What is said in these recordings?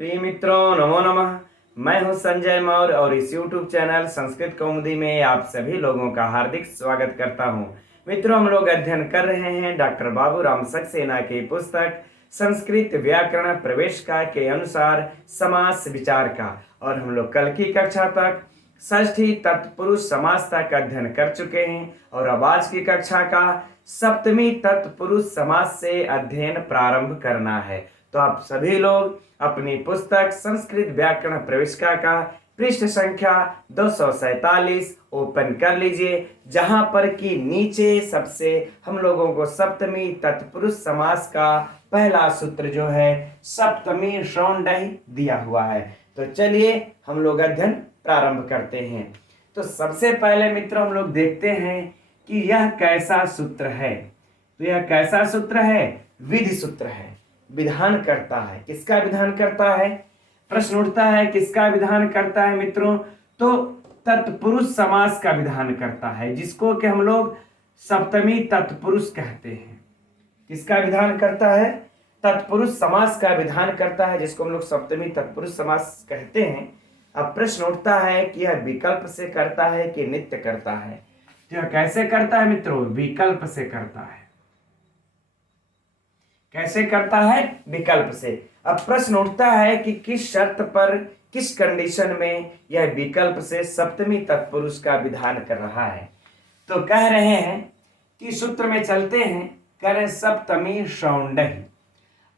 प्रिय मित्रों, नमो नमः। मैं हूं संजय मौर्य और इस YouTube चैनल संस्कृत कौमुदी में आप सभी लोगों का हार्दिक स्वागत करता हूं। मित्रों, हम लोग अध्ययन कर रहे हैं डॉक्टर बाबूराम सक्सेना की पुस्तक संस्कृत व्याकरण प्रवेशिका के अनुसार समास विचार का, और हम लोग कल की कक्षा तक षष्ठी तत्पुरुष समास तक अध्ययन कर चुके हैं और अब आज की कक्षा का सप्तमी तत्पुरुष समास से अध्ययन प्रारंभ करना है। तो आप सभी लोग अपनी पुस्तक संस्कृत व्याकरण प्रवेशिका का पृष्ठ संख्या 247 ओपन कर लीजिए, जहां पर कि नीचे सबसे हम लोगों को सप्तमी तत्पुरुष समास का पहला सूत्र जो है सप्तमी शौंडही दिया हुआ है। तो चलिए हम लोग अध्ययन प्रारंभ करते हैं। तो सबसे पहले मित्रों हम लोग देखते हैं कि यह कैसा सूत्र है। तो यह कैसा सूत्र है? विधि सूत्र है, विधान करता है। किसका विधान करता है? प्रश्न उठता है किसका विधान करता है मित्रों? तो तत्पुरुष समास का विधान करता है, जिसको कि हम लोग सप्तमी तत्पुरुष कहते हैं। किसका विधान करता है? तत्पुरुष समास का विधान करता है, जिसको हम लोग सप्तमी तत्पुरुष समास कहते हैं। अब प्रश्न उठता है कि यह विकल्प से करता है कि नित्य करता है। तो यह कैसे करता है मित्रों? विकल्प से करता है। कैसे करता है? विकल्प से। अब प्रश्न उठता है कि किस शर्त पर, किस कंडीशन में यह विकल्प से सप्तमी तत्पुरुष का विधान कर रहा है। तो कह रहे हैं कि सूत्र में चलते हैं, कह रहे सप्तमी शौंडही,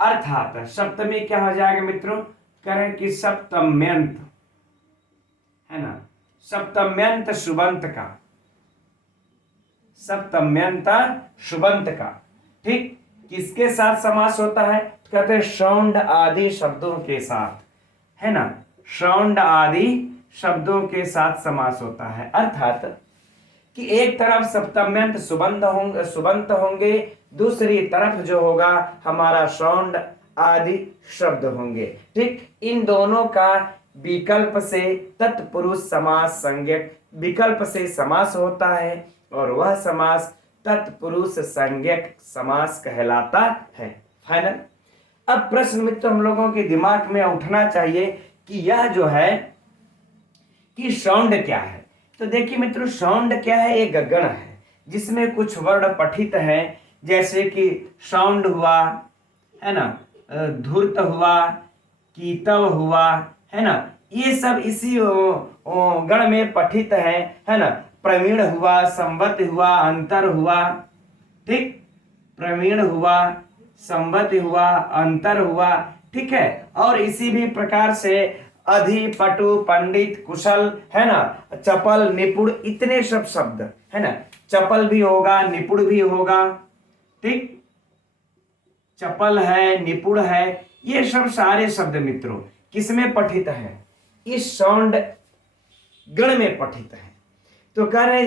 अर्थात सप्तमी क्या हो जाएगा मित्रों? कह रहे कि सप्तम्यंत है ना, सप्तम्यंत सुबंत का, सप्तम्यंत सुबंत का। ठीक, किसके साथ समास होता है? कहते हैं शौंड आदि शब्दों के साथ, है ना, शौंड आदि शब्दों के साथ समास होता है। अर्थात कि एक तरफ सप्तम्यंत सुबंत होंगे, दूसरी तरफ जो होगा हमारा शौंड आदि शब्द होंगे। ठीक, इन दोनों का विकल्प से तत्पुरुष समास संज्ञक विकल्प से समास होता है, और वह समास तत्पुरुष संज्ञक समास कहलाता है। फाइनल। अब प्रश्न मित्र हम लोगों के दिमाग में उठना चाहिए कि यह जो है कि शौंड क्या है। तो देखिए मित्रों, शौंड क्या है? एक गण है जिसमें कुछ वर्ण पठित हैं, जैसे कि शौंड हुआ, है ना, धूर्त हुआ, कीतव हुआ, है ना, ये सब इसी गण में पठित है ना। प्रवीण हुआ, संवत हुआ, अंतर हुआ। ठीक, प्रवीण हुआ, संवत हुआ, अंतर हुआ। ठीक है, और इसी भी प्रकार से अधि, पटु, पंडित, कुशल, है ना, चपल, निपुण, इतने सब शब्द, है ना। चपल भी होगा, निपुण भी होगा। ठीक, चपल है, निपुण है, ये सब सारे शब्द मित्रों किसमें पठित है? इस शौंड गण में पठित है। तो कह रहे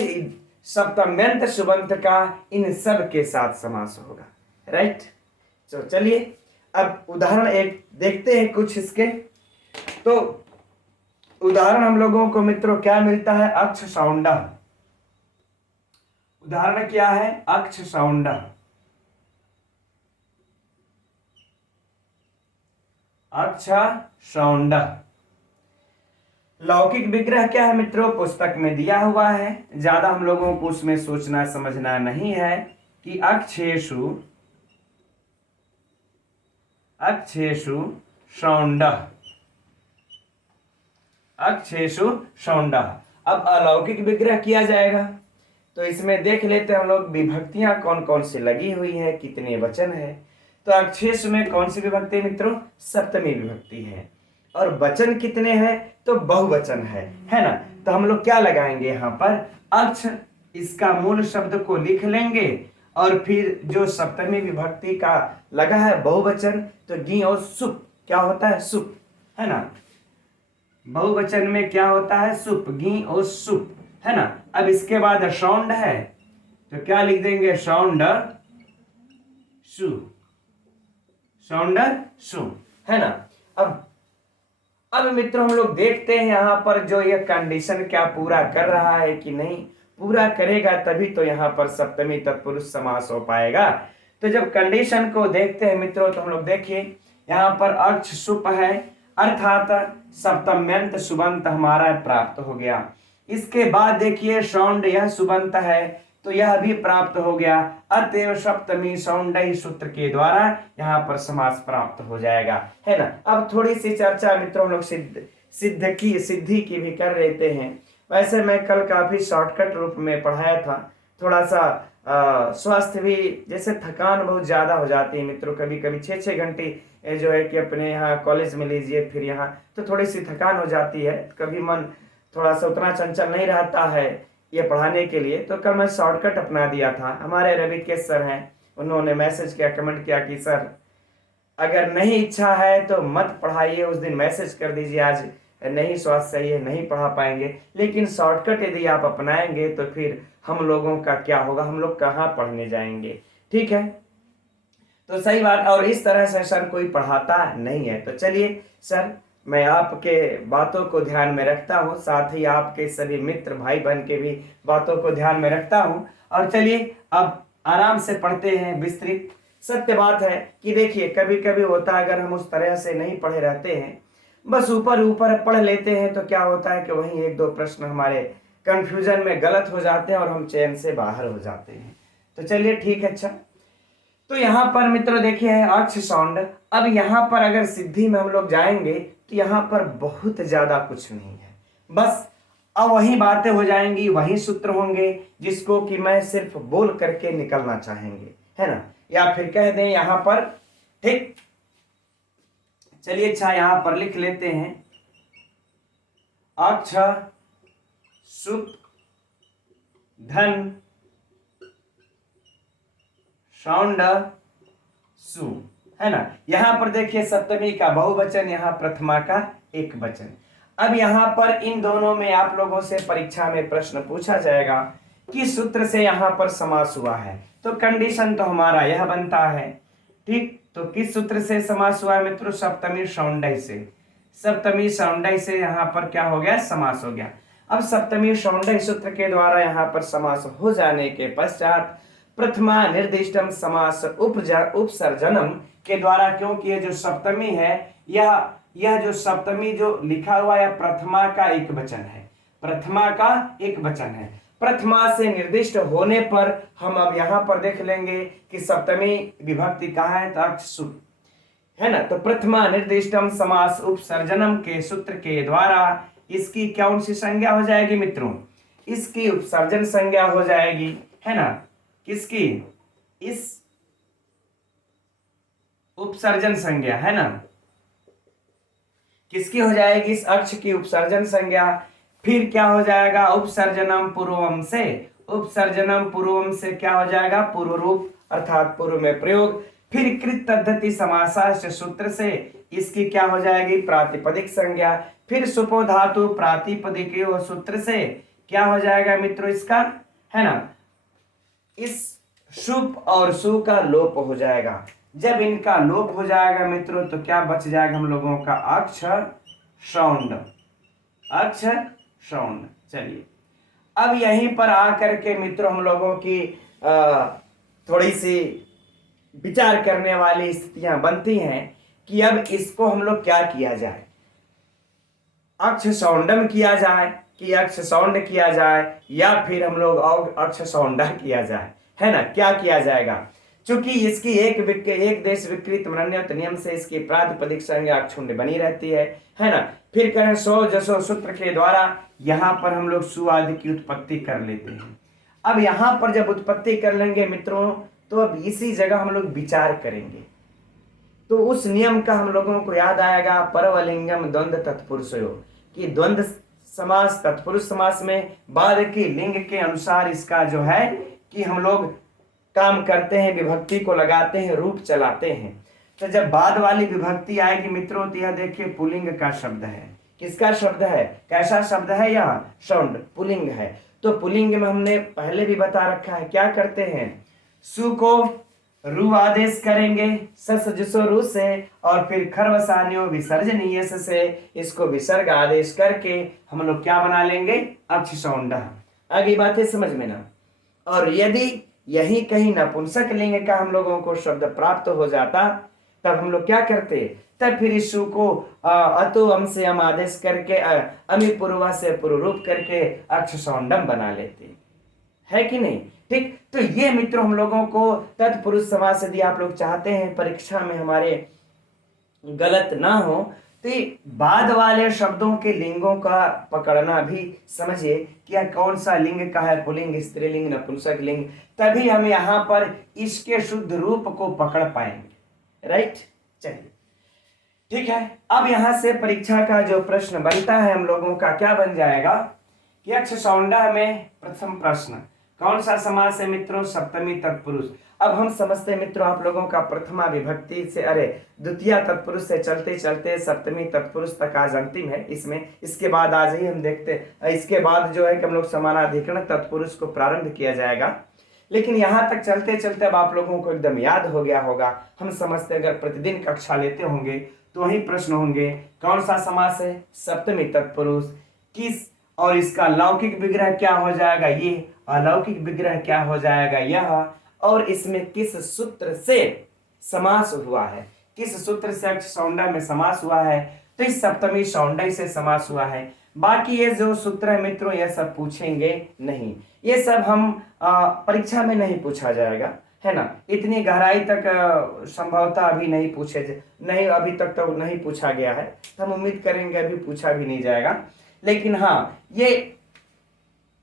सप्तम्यंत सुबंत का इन सब के साथ समास होगा। राइट। तो चलिए अब उदाहरण एक देखते हैं कुछ इसके। तो उदाहरण हम लोगों को मित्रों क्या मिलता है? अक्ष सौंड। उदाहरण क्या है? अक्ष सौंड। अक्ष सौंड। लौकिक विग्रह क्या है मित्रों? पुस्तक में दिया हुआ है, ज्यादा हम लोगों को उसमें सोचना समझना नहीं है कि अक्षेषु सौंड, अक्षेषु सौंड। अब अलौकिक विग्रह किया जाएगा, तो इसमें देख लेते हैं हम लोग विभक्तियां कौन कौन सी लगी हुई है, कितने वचन है। तो अक्षेष में कौन सी विभक्ति मित्रों? सप्तमी विभक्ति है। और वचन कितने हैं? तो बहुवचन है ना। तो हम लोग क्या लगाएंगे यहाँ पर? अक्ष, इसका मूल शब्द को लिख लेंगे, और फिर जो सप्तमी विभक्ति का लगा है बहुवचन, तो गी और सुप क्या होता है? सुप, है ना। बहुवचन में क्या होता है? सुप, गी और सुप, है ना। अब इसके बाद शौंड है, तो क्या लिख देंगे? शौंड सु, शौंड सु, है ना। अब मित्रों हम लोग देखते हैं यहाँ पर जो यह कंडीशन क्या पूरा कर रहा है कि नहीं। पूरा करेगा तभी तो यहाँ पर सप्तमी तत्पुरुष समास हो पाएगा। तो जब कंडीशन को देखते हैं मित्रों, तो हम लोग देखिए यहाँ पर अक्ष सुप है, अर्थात सप्तम्यंत सुबंत हमारा प्राप्त हो गया। इसके बाद देखिए सौंड यह सुबंत है तो यह भी प्राप्त हो गया, अतएव सप्तमी सौंडई सूत्र के द्वारा यहाँ पर समास प्राप्त हो जाएगा, है ना। अब थोड़ी सी चर्चा मित्रों हम लोग सिद्धि की भी कर लेते हैं। वैसे मैं कल काफी शॉर्टकट रूप में पढ़ाया था, थोड़ा सा स्वास्थ्य भी जैसे थकान बहुत ज्यादा हो जाती है मित्रों, कभी कभी 6-6 घंटे जो है कि अपने यहाँ कॉलेज में लीजिए फिर यहाँ तो थोड़ी सी थकान हो जाती है, कभी मन थोड़ा सा उतना चंचल नहीं रहता है ये पढ़ाने के लिए। तो कल मैं शॉर्टकट अपना दिया था। हमारे रवि के सर हैं, उन्होंने मैसेज किया, कमेंट किया कि सर अगर नहीं इच्छा है तो मत पढ़ाइए, उस दिन मैसेज कर दीजिए आज नहीं स्वास्थ्य सही है नहीं पढ़ा पाएंगे, लेकिन शॉर्टकट यदि आप अपनाएंगे तो फिर हम लोगों का क्या होगा, हम लोग कहाँ पढ़ने जाएंगे। ठीक है, तो सही बात। और इस तरह से सर कोई पढ़ाता नहीं है। तो चलिए सर मैं आपके बातों को ध्यान में रखता हूँ, साथ ही आपके सभी मित्र भाई बहन के भी बातों को ध्यान में रखता हूँ। और चलिए अब आराम से पढ़ते हैं विस्तृत। सत्य बात है कि देखिए कभी कभी होता है अगर हम उस तरह से नहीं पढ़े रहते हैं, बस ऊपर ऊपर पढ़ लेते हैं, तो क्या होता है कि वहीं 1-2 प्रश्न हमारे कंफ्यूजन में गलत हो जाते हैं और हम चैन से बाहर हो जाते हैं। तो चलिए ठीक है। अच्छा, तो यहाँ पर मित्रों देखिए है अक्ष सौंड। अब यहाँ पर अगर सिद्धि में हम लोग जाएंगे तो यहाँ पर बहुत ज्यादा कुछ नहीं है, बस अब वही बातें हो जाएंगी, वही सूत्र होंगे जिसको कि मैं सिर्फ बोल करके निकलना चाहेंगे, है ना, या फिर कह दें यहाँ पर। ठीक, चलिए अच्छा यहां पर लिख लेते हैं अक्ष सुप धन सौंड सु, है ना। यहां पर देखिए सप्तमी का बहुवचन, यहां प्रथमा का एक वचन। अब यहां पर इन दोनों में आप लोगों से परीक्षा में प्रश्न पूछा जाएगा कि सूत्र से यहां पर समास हुआ है, तो कंडीशन तो हमारा यह बनता है। ठीक, तो किस सूत्र से समास हुआ है मित्रों, सप्तमी सौंडय से। सप्तमी सौंडय से यहाँ पर क्या हो गया, समास हो गया। अब सप्तमी सौंडय सूत्र के द्वारा यहाँ पर समास हो जाने के पश्चात प्रथमा निर्दिष्टम समास उपसर्जनम के द्वारा, क्योंकि ये जो सप्तमी है यह जो सप्तमी जो लिखा हुआ है प्रथमा का एक वचन है, प्रथमा का एक वचन है। प्रथमा से निर्दिष्ट होने पर हम अब यहां पर देख लेंगे कि सप्तमी विभक्ति कहाँ है, तो अक्ष है ना। तो प्रथमा निर्दिष्टम समास उपसर्जनम के सूत्र के द्वारा इसकी कौन सी संज्ञा हो जाएगी मित्रों, इसकी उपसर्जन संज्ञा हो जाएगी, है ना। किसकी, इस उपसर्जन संज्ञा, है ना, किसकी हो जाएगी, इस अक्ष की उपसर्जन संज्ञा। फिर क्या हो जाएगा, उपसर्जनम पूर्वम से, उपसर्जनम पूर्वम से क्या हो जाएगा, पूर्व रूप अर्थात पूर्व में प्रयोग। फिर कृत पद्धति समासाश्च सूत्र से इसकी क्या हो जाएगी, प्रातिपदिक संज्ञा। फिर सुपो धातु प्रातिपदिक सूत्र से क्या हो जाएगा मित्रों इसका, है ना, इस शुभ और सु का लोप हो जाएगा। जब इनका लोप हो जाएगा मित्रों तो क्या बच जाएगा हम लोगों का, अक्ष सौंड, अक्ष सौंड। चलिए अब यहीं पर आकर के मित्रों हम लोगों की थोड़ी सी विचार करने वाली स्थितियां बनती हैं कि अब इसको हम लोग क्या किया जाए, अक्ष सौंडम किया जाए कि अक्ष सौंड किया जाए, या फिर हम लोग अक्ष सौंडा किया जाए, है ना, क्या किया जाएगा। चूंकि इसकी एक देश विकृत मरण्यत नियम से इसकी प्रातिपदिक संज्ञा अक्षुण्ड बनी रहती है ना। फिर करें सो जसो सूत्र के द्वारा यहाँ पर हम लोग सु आदि की उत्पत्ति कर लेते हैं। अब यहाँ पर जब उत्पत्ति कर लेंगे मित्रों तो अब इसी जगह हम लोग विचार करेंगे, तो उस नियम का हम लोगों को याद आएगा परवलिंगम द्वंद्व तत्पुरुषयो, कि द्वंद्व समास तत्पुरुष समास में बाद के लिंग के अनुसार इसका जो है कि हम लोग काम करते हैं, विभक्ति को लगाते हैं, रूप चलाते हैं। तो जब बाद वाली विभक्ति आएगी मित्रों तो यह देखिए पुल्लिंग का शब्द है, किसका शब्द है, कैसा शब्द है, यह सौंड पुल्लिंग है। तो पुल्लिंग में हमने पहले भी बता रखा है क्या करते हैं, सु को रु आदेश करेंगे ससजसो रु से, और फिर खरवसान्यो विसर्जनीय से इसको विसर्ग आदेश करके हम लोग क्या बना लेंगे, अक्ष सौंडा। आगे बातें समझ में ना। और यदि यही कहीं नपुंसक लिंग का हम लोगों को शब्द प्राप्त हो जाता तब हम लोग क्या करते, तब फिर इस सु को अतो अम से हम आदेश करके अमी पूर्वा से पूर्वरूप करके अक्ष सौंडम बना लेते, है कि नहीं। ठीक, तो ये मित्रों हम लोगों को तत्पुरुष समास यदि आप लोग चाहते हैं परीक्षा में हमारे गलत ना हो, तो ये बाद वाले शब्दों के लिंगों का पकड़ना भी समझिए कि कौन सा लिंग का है, पुल्लिंग, स्त्रीलिंग, नपुंसक लिंग, तभी हम यहाँ पर इसके शुद्ध रूप को पकड़ पाएंगे। राइट, चलिए ठीक है। अब यहां से परीक्षा का जो प्रश्न बनता है हम लोगों का क्या बन जाएगा कि अक्ष सौंडा में प्रथम प्रश्न कौन सा समास है मित्रों, सप्तमी तत्पुरुष। अब हम समझते हैं मित्रों आप लोगों का प्रथमा विभक्ति से द्वितीय तत्पुरुष से चलते चलते सप्तमी तत्पुरुष तक आज अंतिम है। इसमें इसके बाद आज ही हम देखते, इसके बाद जो है कि हम लोग समानाधिकरण तत्पुरुष को प्रारंभ किया जाएगा। लेकिन यहां तक चलते चलते अब आप लोगों को एकदम याद हो गया होगा। हम समझते अगर प्रतिदिन कक्षा लेते होंगे तो वही प्रश्न होंगे, कौन सा समास है, सप्तमी तत्पुरुष, किस, और इसका लौकिक विग्रह क्या हो जाएगा ये, अलौकिक विग्रह क्या हो जाएगा यह, और इसमें किस सूत्र से समास हुआ है, किस सूत्र से अक्ष सौंडा में समास हुआ है, तो इस सप्तमी सौंडा से समास हुआ है। बाकी ये जो सूत्र है मित्रों ये सब पूछेंगे नहीं, ये सब हम परीक्षा में नहीं पूछा जाएगा, है ना। इतनी गहराई तक संभवतः अभी नहीं नहीं अभी तक तो नहीं पूछा गया है, तो हम उम्मीद करेंगे अभी पूछा भी नहीं जाएगा। लेकिन हाँ, ये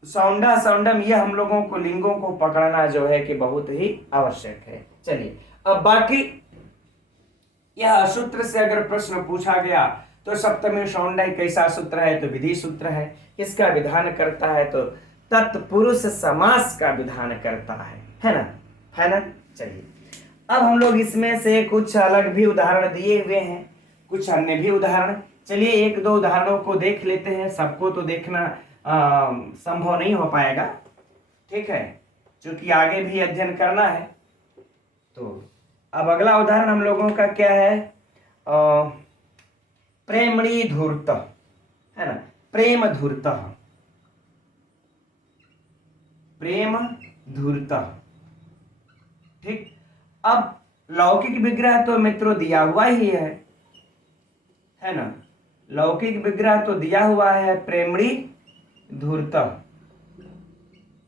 सौंडा सौंडम ये हम लोगों को लिंगों को पकड़ना जो है कि बहुत ही आवश्यक है। चलिए अब बाकी यह सूत्र से अगर प्रश्न पूछा गया तो सप्तमी सौंडा कैसा सूत्र है, तो विधि सूत्र है। किसका विधान करता है, तो तत्पुरुष समास का विधान करता है ना, है ना। चलिए अब हम लोग इसमें से कुछ अलग भी उदाहरण दिए हुए हैं, कुछ अन्य भी उदाहरण, चलिए एक दो उदाहरणों को देख लेते हैं। सबको तो देखना संभव नहीं हो पाएगा, ठीक है, क्योंकि आगे भी अध्ययन करना है। तो अब अगला उदाहरण हम लोगों का क्या है, प्रेमणी धूर्त, है ना, प्रेम धूर्त, प्रेम धूर्त। ठीक, अब लौकिक विग्रह तो मित्रों दिया हुआ ही है ना, लौकिक विग्रह तो दिया हुआ है प्रेमणी धूर्त।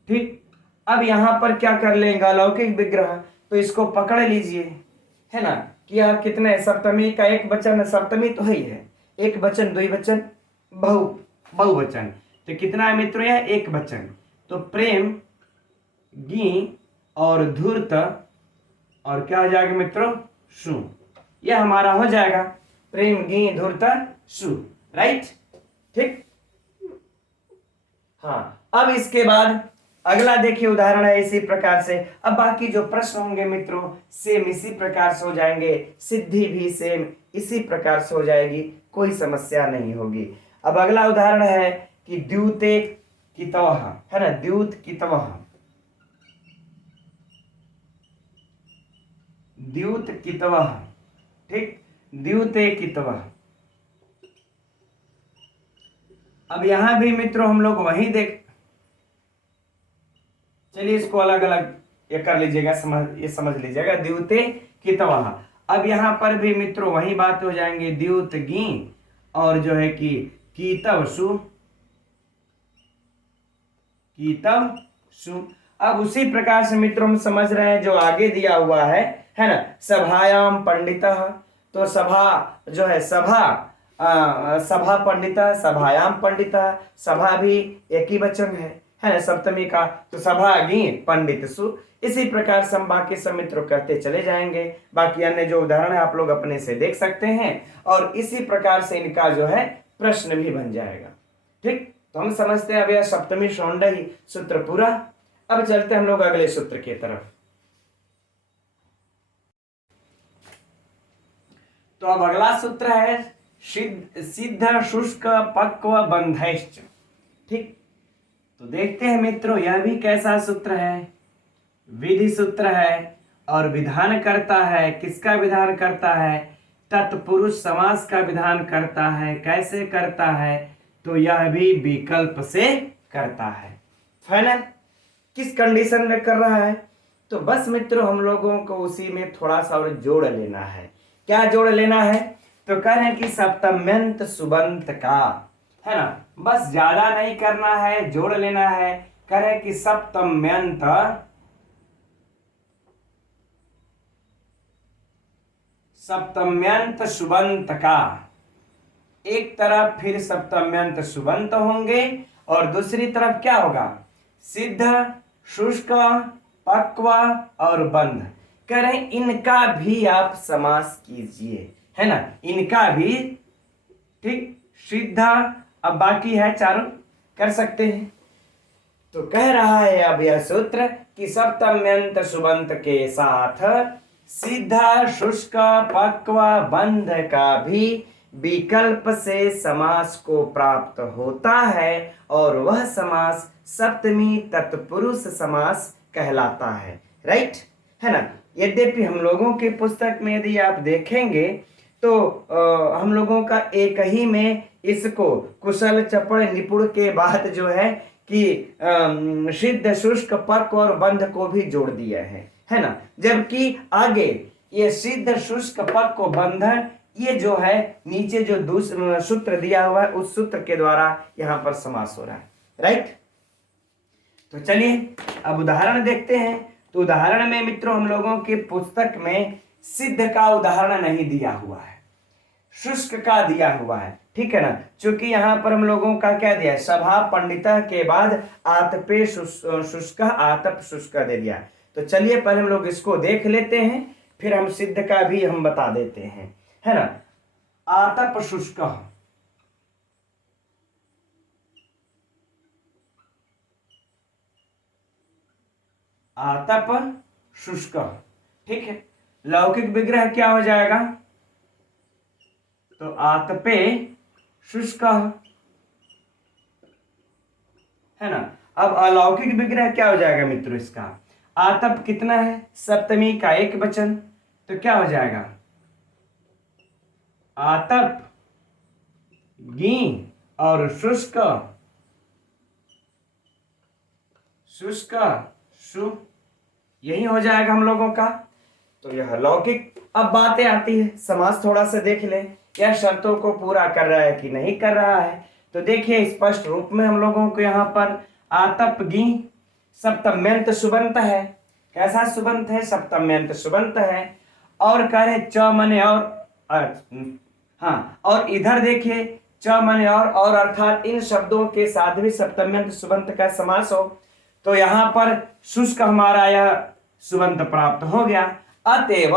ठीक, अब यहां पर क्या कर लेगा लौकिक विग्रह, तो इसको पकड़ लीजिए, है ना, कि यह कितने सप्तमी का एक वचन, सप्तमी तो ही है, एक वचन द्विवचन बहुवचन, तो कितना है मित्रों यह एक वचन, तो प्रेम गी और धूर्त और क्या हो जाएगा मित्रों सु, यह हमारा हो जाएगा प्रेम गी धूर्त सु। राइट, ठीक, हाँ। अब इसके बाद अगला देखिए उदाहरण है इसी प्रकार से। अब बाकी जो प्रश्न होंगे मित्रों सेम इसी प्रकार से हो जाएंगे, सिद्धि भी सेम इसी प्रकार से हो जाएगी, कोई समस्या नहीं होगी। अब अगला उदाहरण है कि द्यूते कितवः, है ना, द्यूत कितवः, द्यूत कितवः, ठीक, द्यूते कितवः। अब यहां भी मित्रों हम लोग वही देख, चलिए इसको अलग अलग ये कर लीजिएगा, ये समझ लीजिएगा, द्यूते कितवः। अब यहां पर भी मित्रों वही बात हो जाएंगे, द्यूत गी और जो है कि कीतव सु, कीतव सु। अब उसी प्रकार से मित्रों हम समझ रहे हैं जो आगे दिया हुआ है ना, सभायाम पंडितः, तो सभा जो है सभा सभा पंडितः, सभायाम पंडितः, सभा भी एक ही वचन है ना सप्तमी का, तो सभा गी पंडित सु। इसी प्रकार से हम बाकी सब मित्रों करते चले जाएंगे। बाकी अन्य जो उदाहरण है आप लोग अपने से देख सकते हैं और इसी प्रकार से इनका जो है प्रश्न भी बन जाएगा। ठीक, तो हम समझते हैं अब यह सप्तमी सौंडा ही सूत्र पूरा। अब चलते हम लोग अगले सूत्र की तरफ। तो अब अगला सूत्र है सिद्ध शुष्क पक्व बंधैश्च। ठीक, तो देखते हैं मित्रों यह भी कैसा सूत्र है, विधि सूत्र है और विधान करता है। किसका विधान करता है, तत्पुरुष समास का विधान करता है। कैसे करता है, तो यह भी विकल्प से करता है। फाइनल किस कंडीशन में कर रहा है, तो बस मित्रों हम लोगों को उसी में थोड़ा सा और जोड़ लेना है क्या जोड़ लेना है? तो कह रहे हैं कि सप्तम्यंत सुबंत का, है ना, बस ज्यादा नहीं करना है, जोड़ लेना है। कह रहे हैं कि सप्तम्यंत सुबंत का, एक तरफ फिर सप्तम्यंत सुबंत होंगे और दूसरी तरफ क्या होगा? सिद्ध, शुष्क, पक्व और बंध। कह रहे हैं इनका भी आप समास कीजिए, है ना, इनका भी। ठीक, सिद्ध, अब बाकी है चारों, कर सकते हैं। तो कह रहा है अब यह सूत्र कि सप्तम्यंत सुबंत के साथ सिद्ध, शुष्क, पक्व, बंध का भी विकल्प से समास को प्राप्त होता है और वह समास सप्तमी तत्पुरुष समास कहलाता है। राइट, है ना। यद्यपि हम लोगों की पुस्तक में यदि आप देखेंगे तो हम लोगों का एक ही में इसको कुशल, चपड़, निपुण के बाद जो है कि सिद्ध, शुष्क, पक्व और बंध को भी जोड़ दिया है ना। जबकि आगे ये सिद्ध, शुष्क, पक्व, बंध ये जो है नीचे जो दूसरा सूत्र दिया हुआ है उस सूत्र के द्वारा यहां पर समास हो रहा है। राइट, तो चलिए अब उदाहरण देखते हैं। तो उदाहरण में मित्रों हम लोगों की पुस्तक में सिद्ध का उदाहरण नहीं दिया हुआ है, शुष्क का दिया हुआ है, ठीक है ना। क्योंकि यहां पर हम लोगों का क्या दिया है? सभा पंडिता के बाद आतपे शुष्क, आतप शुष्क दे दिया। तो चलिए पहले हम लोग इसको देख लेते हैं, फिर हम सिद्ध का भी हम बता देते हैं, है ना। आतप शुष्क, आतप शुष्क, ठीक है। लौकिक विग्रह क्या हो जाएगा? तो आतपे शुष्क, है ना। अब अलौकिक विग्रह क्या हो जाएगा मित्रों इसका? आतप कितना है? सप्तमी का एक वचन, तो क्या हो जाएगा? आतप गी और शुष्क, शुष्क शु, यही हो जाएगा हम लोगों का। तो यह लौकिक। अब बातें आती है, समास थोड़ा सा देख ले, यह शर्तों को पूरा कर रहा है कि नहीं कर रहा है। तो देखिए स्पष्ट रूप में हम लोगों को यहाँ पर आतप गी सप्तम्यंत सुबंत है। कैसा सुबंत है? सप्तम्यंत सुबंत है। और कह रहे च मने और हाँ, और इधर देखिए च मने और अर्थात इन शब्दों के साथ भी सप्तम्यंत सुबंत का समास हो। तो यहाँ पर शुष्क हमारा यह सुबंत प्राप्त हो गया। अतएव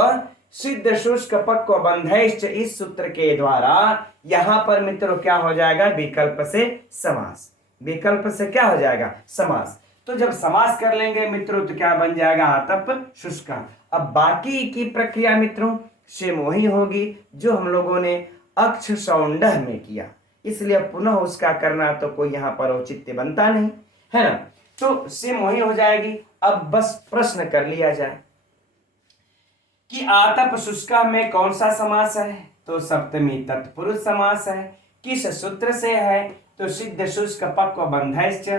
सिद्ध, शुष्क, पक्व, बंधैश्च इस सूत्र के द्वारा यहां पर मित्रों क्या हो जाएगा? विकल्प से समास। विकल्प से क्या हो जाएगा? समास। तो जब समास कर लेंगे मित्रों तो क्या बन जाएगा? आतप शुष्क। अब बाकी की प्रक्रिया मित्रों सेम वही होगी जो हम लोगों ने अक्ष सौंडह में किया, इसलिए पुनः उसका करना तो कोई यहां पर औचित्य बनता नहीं, है ना। तो सेम वही हो जाएगी। अब बस प्रश्न कर लिया जाए कि आतप शुष्का में कौन सा समास है? तो सप्तमी तत्पुरुष समास है। किस सूत्र से है? तो सिद्ध, शुष्क, पक्व, बंधैश्च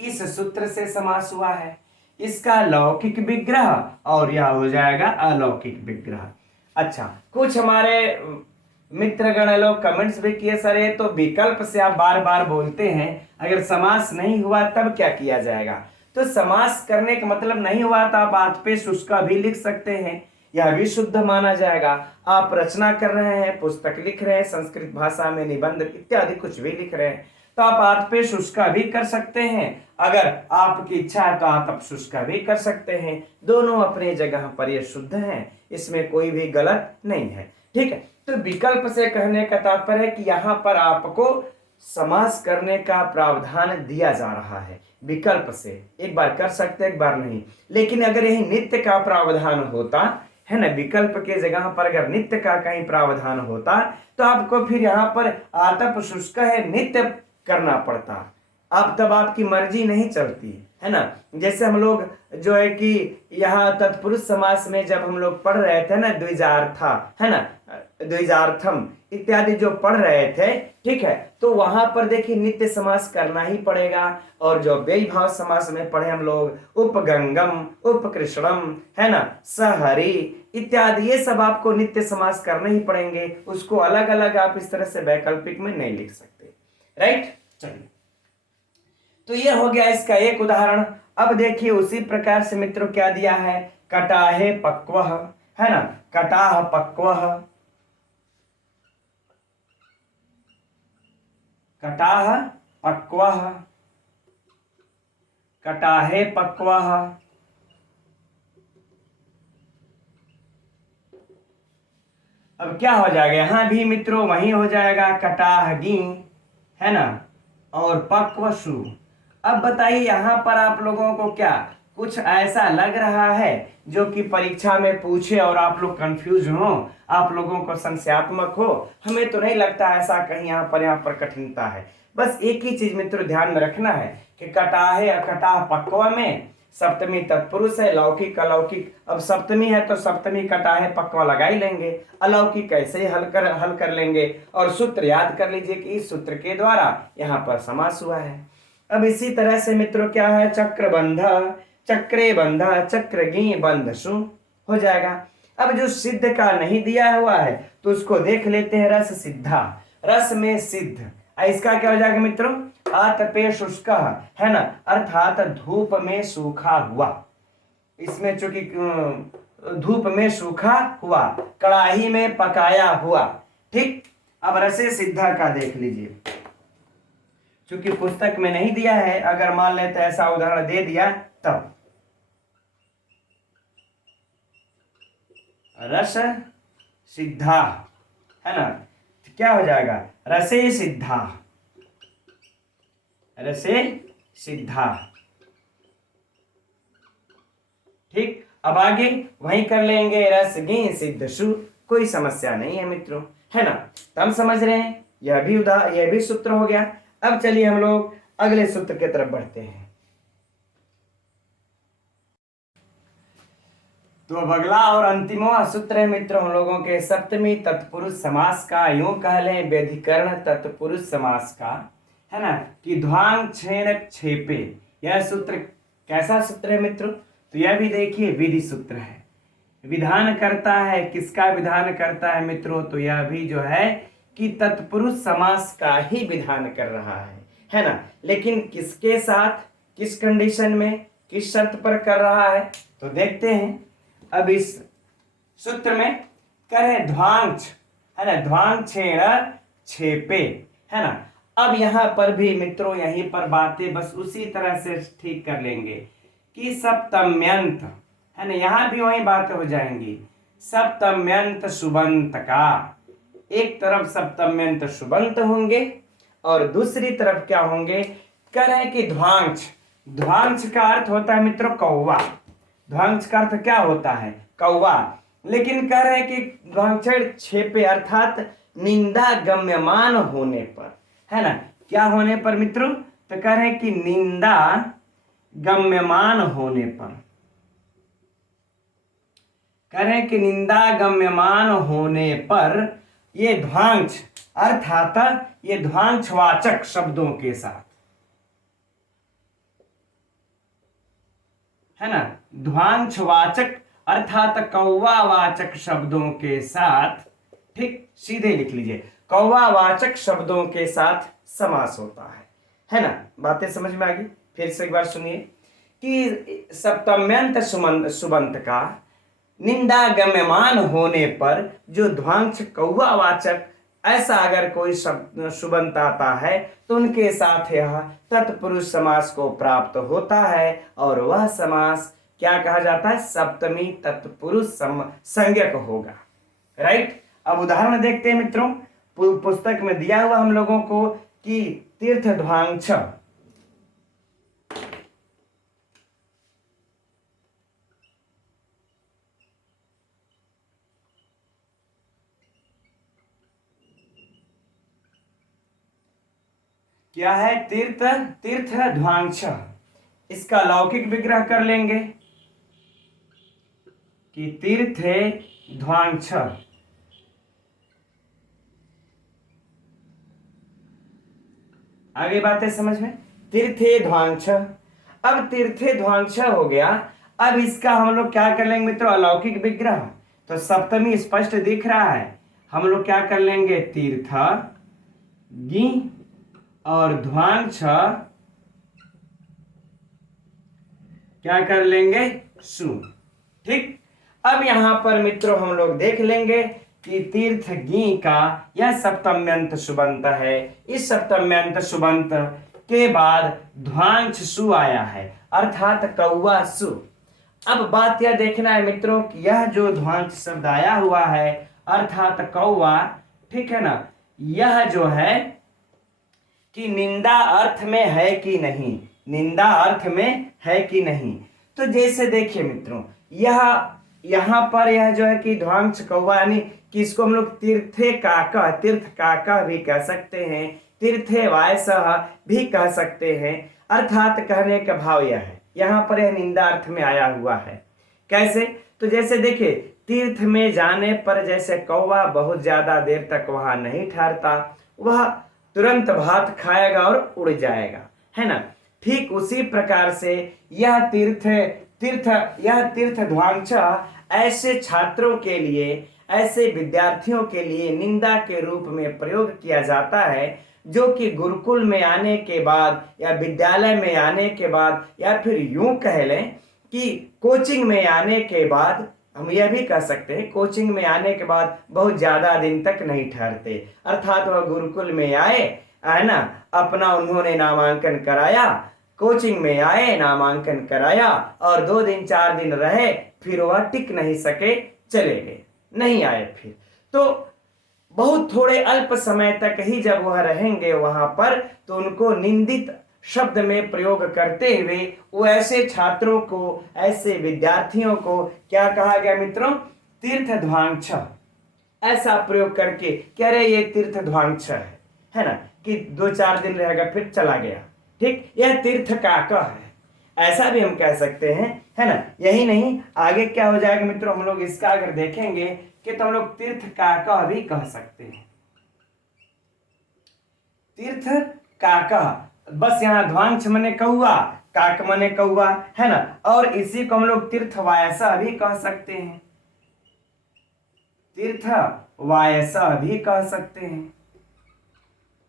इस सूत्र से समास हुआ है। इसका लौकिक विग्रह और यह हो जाएगा अलौकिक विग्रह। अच्छा, कुछ हमारे मित्रगण लोग कमेंट्स भी किए, सर ये तो विकल्प से आप बार बार बोलते हैं, अगर समास नहीं हुआ तब क्या किया जाएगा? तो समास करने का मतलब नहीं हुआ तो आप आतपे शुष्का भी लिख सकते हैं, यह भी शुद्ध माना जाएगा। आप रचना कर रहे हैं, पुस्तक लिख रहे हैं, संस्कृत भाषा में निबंध इत्यादि कुछ भी लिख रहे हैं, तो आप आतपे शुष्का भी कर सकते हैं। अगर आपकी इच्छा है तो आतप शुष्का भी कर सकते हैं। दोनों अपने जगह पर ये शुद्ध हैं, इसमें कोई भी गलत नहीं है, ठीक है। तो विकल्प से कहने का तात्पर्य है कि यहाँ पर आपको समास करने का प्रावधान दिया जा रहा है विकल्प से। एक बार कर सकते, एक बार नहीं। लेकिन अगर यही नित्य का प्रावधान होता है ना, विकल्प के जगह पर अगर नित्य का कहीं प्रावधान होता तो आपको फिर यहाँ पर आतप शुष्क है नित्य करना पड़ता। अब तब आपकी मर्जी नहीं चलती, है ना। जैसे हम लोग जो है कि यहाँ तत्पुरुष समास में जब हम लोग पढ़ रहे थे ना, द्विजार्था, है ना, द्विजार्थम इत्यादि जो पढ़ रहे थे, ठीक है, तो वहां पर देखिए नित्य समास करना ही पड़ेगा। और जो व्यय भाव समास में पढ़े हम लोग, उपगंगम, उपकृष्णम, है ना, सहरी, इत्यादि, ये सब आपको नित्य समास करने ही पड़ेंगे, उसको अलग अलग आप इस तरह से वैकल्पिक में नहीं लिख सकते। राइट, चलिए, तो ये हो गया इसका एक उदाहरण। अब देखिए उसी प्रकार से मित्रों क्या दिया है, कटाहे पक्वः, है ना, कटाह पक्वः, कटाह पक्वः, कटाहे पक्वः। अब क्या हो जाएगा, यहां भी मित्रों वही हो जाएगा, कटाहगी, है ना, और पक्वशु। अब बताइए यहां पर आप लोगों को क्या कुछ ऐसा लग रहा है जो कि परीक्षा में पूछे और आप लोग कंफ्यूज हो, आप लोगों को संशयात्मक हो? हमें तो नहीं लगता ऐसा कहीं यहाँ पर कठिनता है। बस एक ही चीज मित्रों ध्यान में रखना है कि कटाहे अकटाह पक्व में सप्तमी तत्पुरुष है, लौकिक अलौकिक। अब सप्तमी है तो सप्तमी कटाहे पक्वा लगा ही लेंगे, अलौकिक कैसे हल कर लेंगे। और सूत्र याद कर लीजिए कि इस सूत्र के द्वारा यहाँ पर समास हुआ है। अब इसी तरह से मित्रों क्या है, चक्रबंध, चक्रे बंध, चक्रगी बंधसु हो जाएगा। अब जो सिद्ध का नहीं दिया हुआ है तो उसको देख लेते हैं, रस सिद्धा, रस में सिद्ध, इसका क्या हो जाएगा मित्रों, आतपे शुष्क, है ना, अर्थात धूप में सूखा हुआ। इसमें चूंकि धूप में सूखा हुआ, कड़ाही में पकाया हुआ। ठीक, अब रसे सिद्धा का देख लीजिए, चूंकि पुस्तक में नहीं दिया है, अगर मान लेते ऐसा उदाहरण दे दिया तब, रस सिद्धा, है ना, तो क्या हो जाएगा, रसे सिद्धा, रसे सिद्धा। ठीक, अब आगे वही कर लेंगे, रसगी सिद्धसु, कोई समस्या नहीं है मित्रों, है ना। तो हम समझ रहे हैं, यह भी सूत्र हो गया। अब चलिए हम लोग अगले सूत्र की तरफ बढ़ते हैं। तो अब अगला और अंतिमवा सूत्र है मित्रों हम लोगों के सप्तमी तत्पुरुष समास का, यूं कह लें व्यधिकरण तत्पुरुष समास का, है ना, कि ध्वांग छेणक छेपे। यह सूत्र कैसा सूत्र है मित्रों, तो यह भी देखिए विधि सूत्र है, विधान करता है। किसका विधान करता है मित्रों, तो यह भी जो है कि तत्पुरुष समास का ही विधान कर रहा है ना। लेकिन किसके साथ, किस कंडीशन में, किस शर्त पर कर रहा है, तो देखते हैं। अब इस सूत्र में करें ध्वांच, है ना, ध्वांग छेण छेपे, है ना। अब यहां पर भी मित्रों यहीं पर बातें बस उसी तरह से ठीक कर लेंगे कि सप्तम्यंत, है ना, यहां भी वही बातें हो जाएंगी, सप्तम्यंत सुबंत का। एक तरफ सप्तम्यंत सुबंत होंगे और दूसरी तरफ क्या होंगे, करें कि ध्वांच, ध्वांच का अर्थ होता है मित्रों कौवा, ध्वांच का अर्थ क्या होता है, कौवा। लेकिन कह रहे हैं कि ध्वांचड़ छेपे अर्थात निंदा गम्यमान होने पर, है ना, क्या होने पर मित्रों, तो कह रहे हैं कि निंदा गम्यमान होने पर, कह रहे हैं कि निंदा गम्यमान होने पर ये ध्वांच अर्थात ये ध्वांचवाचक शब्दों के साथ, है ना, ध्वांचवाचक अर्थात कौवावाचक शब्दों के साथ, ठीक, सीधे लिख लीजिए, कौवावाचक शब्दों के साथ समास होता है ना। बातें समझ में आ गई? फिर से एक बार सुनिए कि सप्तम्यंत सुबंत का निंदा गम्यमान होने पर जो ध्वांच कौवावाचक ऐसा अगर कोई शब्द सुबंत आता है तो उनके साथ यह तत्पुरुष समास को प्राप्त होता है और वह समास क्या कहा जाता है, सप्तमी तत्पुरुष संज्ञक होगा। राइट, अब उदाहरण देखते हैं मित्रों, पुस्तक में दिया हुआ हम लोगों को कि तीर्थ ध्वांच, क्या है, तीर्थ, तीर्थ ध्वांच, इसका लौकिक विग्रह कर लेंगे कि तीर्थ ध्वांच, आगे बातें समझ में, तीर्थे ध्वांच। अब तीर्थे ध्वांच हो गया, अब इसका हम लोग क्या कर लेंगे मित्रों, अलौकिक विग्रह। तो सप्तमी स्पष्ट दिख रहा है, हम लोग क्या कर लेंगे, तीर्थ गी और ध्वांग छ क्या कर लेंगे, सु। ठीक, अब यहां पर मित्रों हम लोग देख लेंगे कि तीर्थ गी का यह सप्तम्यंत सुबंत है। इस सप्तम्यंत सुबंत के बाद ध्वांग सु आया है, अर्थात कौवा सु। अब बात यह देखना है मित्रों कि यह जो ध्वांग शब्द आया हुआ है अर्थात कौवा, ठीक है ना, यह जो है कि निंदा अर्थ में है कि नहीं, निंदा अर्थ में है कि नहीं। तो जैसे देखिए मित्रों, यह यहां पर यह जो है कि ध्वांग कौवा यानी कि इसको हम लोग तीर्थे काका, तीर्थ काका भी कह सकते हैं, तीर्थे वायसः भी कह सकते हैं। अर्थात कहने का भाव यह है, यहां पर यह निंदा अर्थ में आया हुआ है। कैसे, तो जैसे देखिए, तीर्थ में जाने पर जैसे कौवा बहुत ज्यादा देर तक वहां नहीं ठहरता, वह तुरंत भात खाएगा और उड़ जाएगा, है ना। ठीक उसी प्रकार से यह तीर्थ ध्वांग ऐसे छात्रों के लिए, ऐसे विद्यार्थियों के लिए निंदा के रूप में प्रयोग किया जाता है, जो कि गुरुकुल में आने के बाद या विद्यालय में आने के बाद या फिर यूं कह लें कि कोचिंग में आने के बाद, हम यह भी कह सकते हैं कोचिंग में आने के बाद बहुत ज्यादा दिन तक नहीं ठहरते। अर्थात वह गुरुकुल में आए, है ना, अपना उन्होंने नामांकन कराया, कोचिंग में आए, नामांकन कराया और 2 दिन 4 दिन रहे, फिर वह टिक नहीं सके, चले गए, नहीं आए फिर। तो बहुत थोड़े अल्प समय तक ही जब वह रहेंगे वहां पर, तो उनको निंदित शब्द में प्रयोग करते हुए वो ऐसे छात्रों को, ऐसे विद्यार्थियों को क्या कहा गया मित्रों, तीर्थ ध्वांग छ, ऐसा प्रयोग करके कह रहे ये तीर्थ ध्वांग छ है ना, कि 2-4 दिन रहेगा फिर चला गया। ठीक, यह तीर्थ काका है, ऐसा भी हम कह सकते हैं, है ना। यही नहीं, आगे क्या हो जाएगा मित्रों, हम लोग इसका अगर देखेंगे कि तो हम लोग तीर्थ काका भी कह सकते हैं, तीर्थ काका। बस यहाँ ध्वांग मने कौआ, काक मने कौआ, है ना। और इसी को हम लोग तीर्थ वायसा भी कह सकते हैं, तीर्थ वायसा भी कह सकते हैं,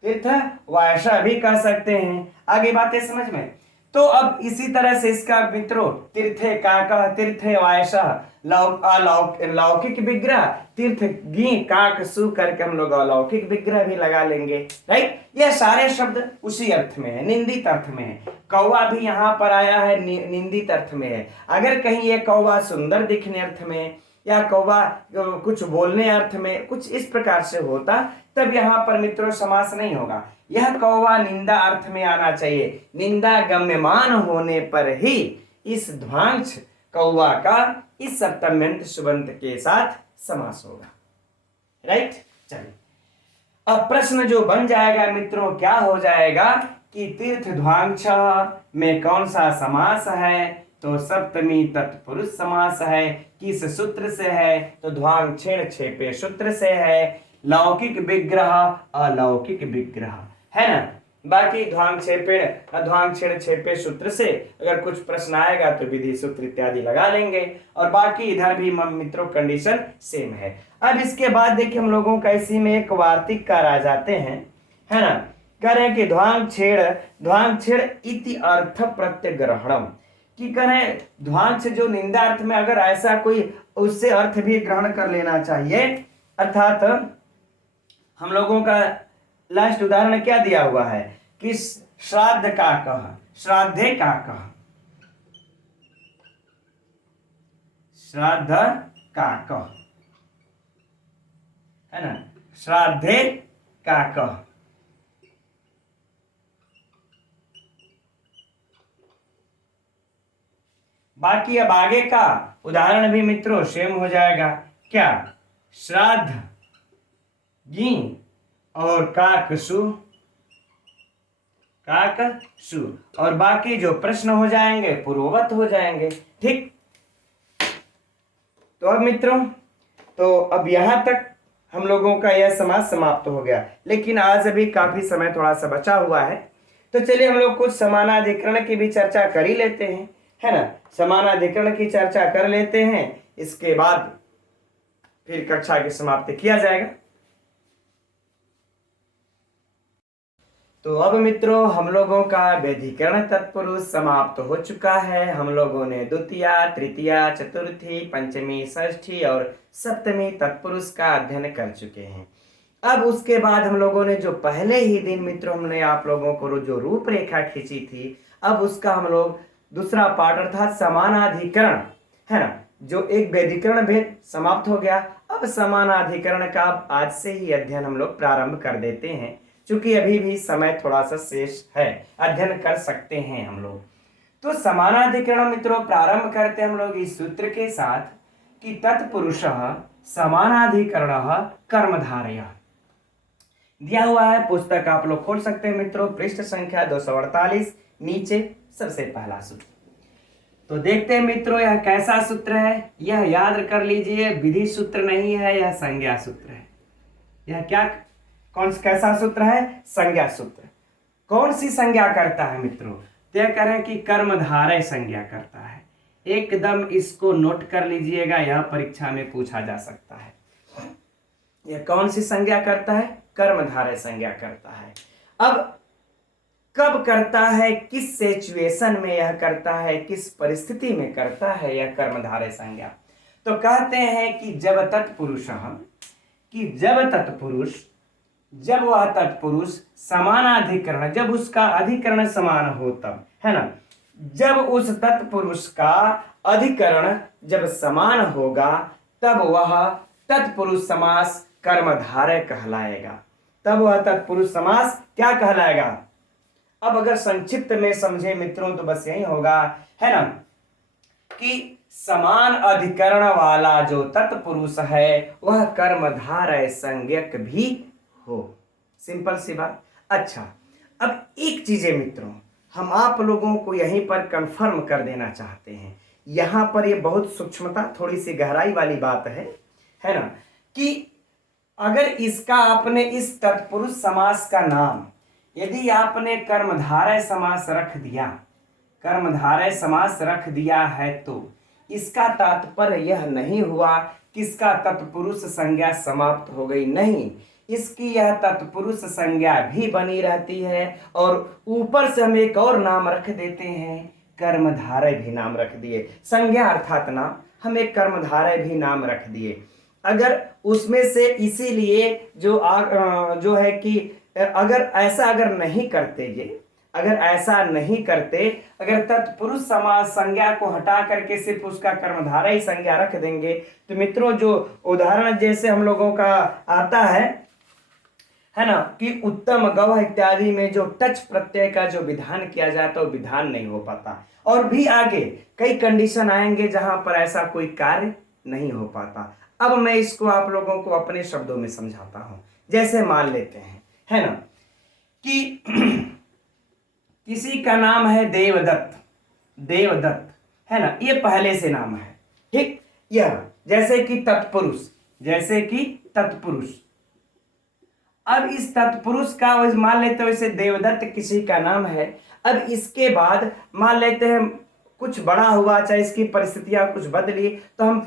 तीर्थ वायसा भी कह सकते हैं। आगे बातें समझ में। तो अब इसी तरह से इसका मित्रों तीर्थे काका, तीर्थे वायसा, लौकिक विग्रह, तीर्थ गी काक सु करके हम लोग अलौकिक विग्रह भी लगा लेंगे, राइट। यह सारे शब्द उसी अर्थ में है, निंदित अर्थ में है। कौवा भी यहाँ पर आया है, निंदित अर्थ में है। अगर कहीं ये कौवा सुंदर दिखने अर्थ में या कौवा कुछ बोलने अर्थ में कुछ इस प्रकार से होता, तब यहाँ पर मित्रों समास नहीं होगा। यह कौवा निंदा अर्थ में आना चाहिए, निंदा गम्यमान होने पर ही इस ध्वांग कौवा का इस सप्तम्यंत सुबंत के साथ समास होगा, राइट। चलिए, अब प्रश्न जो बन जाएगा मित्रों क्या हो जाएगा कि तीर्थ ध्वांग में कौन सा समास है, तो सप्तमी तत्पुरुष समास है। किस सूत्र से है, तो ध्वांग छेड़ छेपे सूत्र से है। लौकिक विग्रह अलौकिक विग्रह, है ना। बाकी ध्वांग छेड़ छेपे सूत्र से अगर कुछ प्रश्न आएगा तो विधि सूत्र इत्यादि लगा लेंगे, और बाकी इधर भी मित्रों कंडीशन सेम है। अब इसके बाद देखिए हम लोगों का इसी में एक वार्तिक कार आ जाते हैं, है ना। कह रहे हैं कि ध्वांग छेड़ इति अर्थ प्रत्यग्रहणम, कि करें ध्वांग जो निंदा अर्थ में अगर ऐसा कोई उससे अर्थ भी ग्रहण कर लेना चाहिए। अर्थात हम लोगों का लास्ट उदाहरण क्या दिया हुआ है कि श्राद्ध का कह, श्राद्धे का कह, श्राद्ध का कह, है ना, श्राद्धे का कह। बाकी अब आगे का उदाहरण भी मित्रों सेम हो जाएगा। क्या, श्राद्ध गी और काकसु, और बाकी जो प्रश्न हो जाएंगे पूर्ववत हो जाएंगे। ठीक, तो अब मित्रों, तो अब यहां तक हम लोगों का यह समास समाप्त हो गया, लेकिन आज अभी काफी समय थोड़ा सा बचा हुआ है, तो चलिए हम लोग कुछ समानाधिकरण की भी चर्चा कर ही लेते हैं, है ना। समानाधिकरण की चर्चा कर लेते हैं, इसके बाद फिर कक्षा की समाप्ति किया जाएगा। तो अब मित्रों हम लोगों का व्यधिकरण तत्पुरुष समाप्त हो चुका है। हम लोगों ने द्वितीया, तृतीया, चतुर्थी, पंचमी, षष्ठी और सप्तमी तत्पुरुष का अध्ययन कर चुके हैं। अब उसके बाद हम लोगों ने जो पहले ही दिन मित्रों हमने आप लोगों को जो रूपरेखा खींची थी, अब उसका हम लोग दूसरा पार्ट अर्थात समानाधिकरण है ना, जो एक व्यधिकरण भेद समाप्त हो गया। अब समानाधिकरण का आज से ही अध्ययन हम लोग प्रारंभ कर देते हैं, क्योंकि अभी भी समय थोड़ा सा शेष है, अध्ययन कर सकते हैं हम लोग। तो समानाधिकरण मित्रों प्रारंभ करते हम लोग इस सूत्र के साथ कि तत्पुरुषः समानाधिकरणः कर्मधारयः। दिया हुआ है, पुस्तक आप लोग खोल सकते हैं मित्रों, पृष्ठ संख्या 248, नीचे सबसे पहला सूत्र। तो देखते हैं मित्रों यह कैसा सूत्र है। यह याद कर लीजिए, विधि सूत्र नहीं है, यह संज्ञा सूत्र है। यह क्या कैसा सूत्र है? संज्ञा सूत्र। कौन सी संज्ञा करता है मित्रों? तय करें कि कर्मधारय संज्ञा करता है। एकदम इसको नोट कर लीजिएगा, यह परीक्षा में पूछा जा सकता है। यह कौन सी संज्ञा करता है? कर्मधारय संज्ञा करता है। अब कब करता है, किस सिचुएशन में यह करता है, किस परिस्थिति में करता है यह कर्मधारय संज्ञा? तो कहते हैं कि जब वह तत्पुरुष समानाधिकरण, जब उसका अधिकरण समान हो तब, है ना, जब उस तत्पुरुष का अधिकरण जब समान होगा तब वह तत्पुरुष समास कर्मधारय कहलाएगा। तब वह तत्पुरुष समास क्या कहलाएगा? अब अगर संक्षिप्त में समझे मित्रों तो बस यही होगा, है ना, कि समान अधिकरण वाला जो तत्पुरुष है वह कर्मधारय संज्ञक भी हो। सिंपल सी बात। अच्छा, अब एक चीज है मित्रों, हम आप लोगों को यहीं पर कंफर्म कर देना चाहते हैं। यहां पर ये बहुत सूक्ष्मता, थोड़ी सी गहराई वाली बात है ना, कि अगर इसका आपने इस तत्पुरुष समास का नाम यदि आपने कर्मधारय समास रख दिया है तो इसका तात्पर्य यह नहीं हुआ कि इसका तत्पुरुष संज्ञा समाप्त हो गई। नहीं, इसकी यह तत्पुरुष संज्ञा भी बनी रहती है और ऊपर से हम एक और नाम रख देते हैं, कर्मधारय भी नाम रख दिए। संज्ञा अर्थात नाम, हम एक कर्मधारय भी नाम रख दिए। अगर उसमें से इसीलिए जो है कि अगर ऐसा नहीं करते, अगर तत्पुरुष समास संज्ञा को हटा करके सिर्फ उसका कर्मधारय ही संज्ञा रख देंगे तो मित्रों जो उदाहरण जैसे हम लोगों का आता है ना, कि उत्तम, गौह इत्यादि में जो टच प्रत्यय का जो विधान किया जाता है वो विधान नहीं हो पाता। और भी आगे कई कंडीशन आएंगे जहां पर ऐसा कोई कार्य नहीं हो पाता। अब मैं इसको आप लोगों को अपने शब्दों में समझाता हूं। जैसे मान लेते हैं, है ना, कि किसी का नाम है देवदत्त, है ना, ये पहले से नाम है, ठीक। यह जैसे कि तत्पुरुष, अब इस तत्पुरुष का मान लेते हैं वैसे देवदत्त किसी का नाम है। अब इसके बाद मान लेते हैं कुछ बड़ा हुआ, चाहे इसकी परिस्थितियां कुछ बदली, तो हम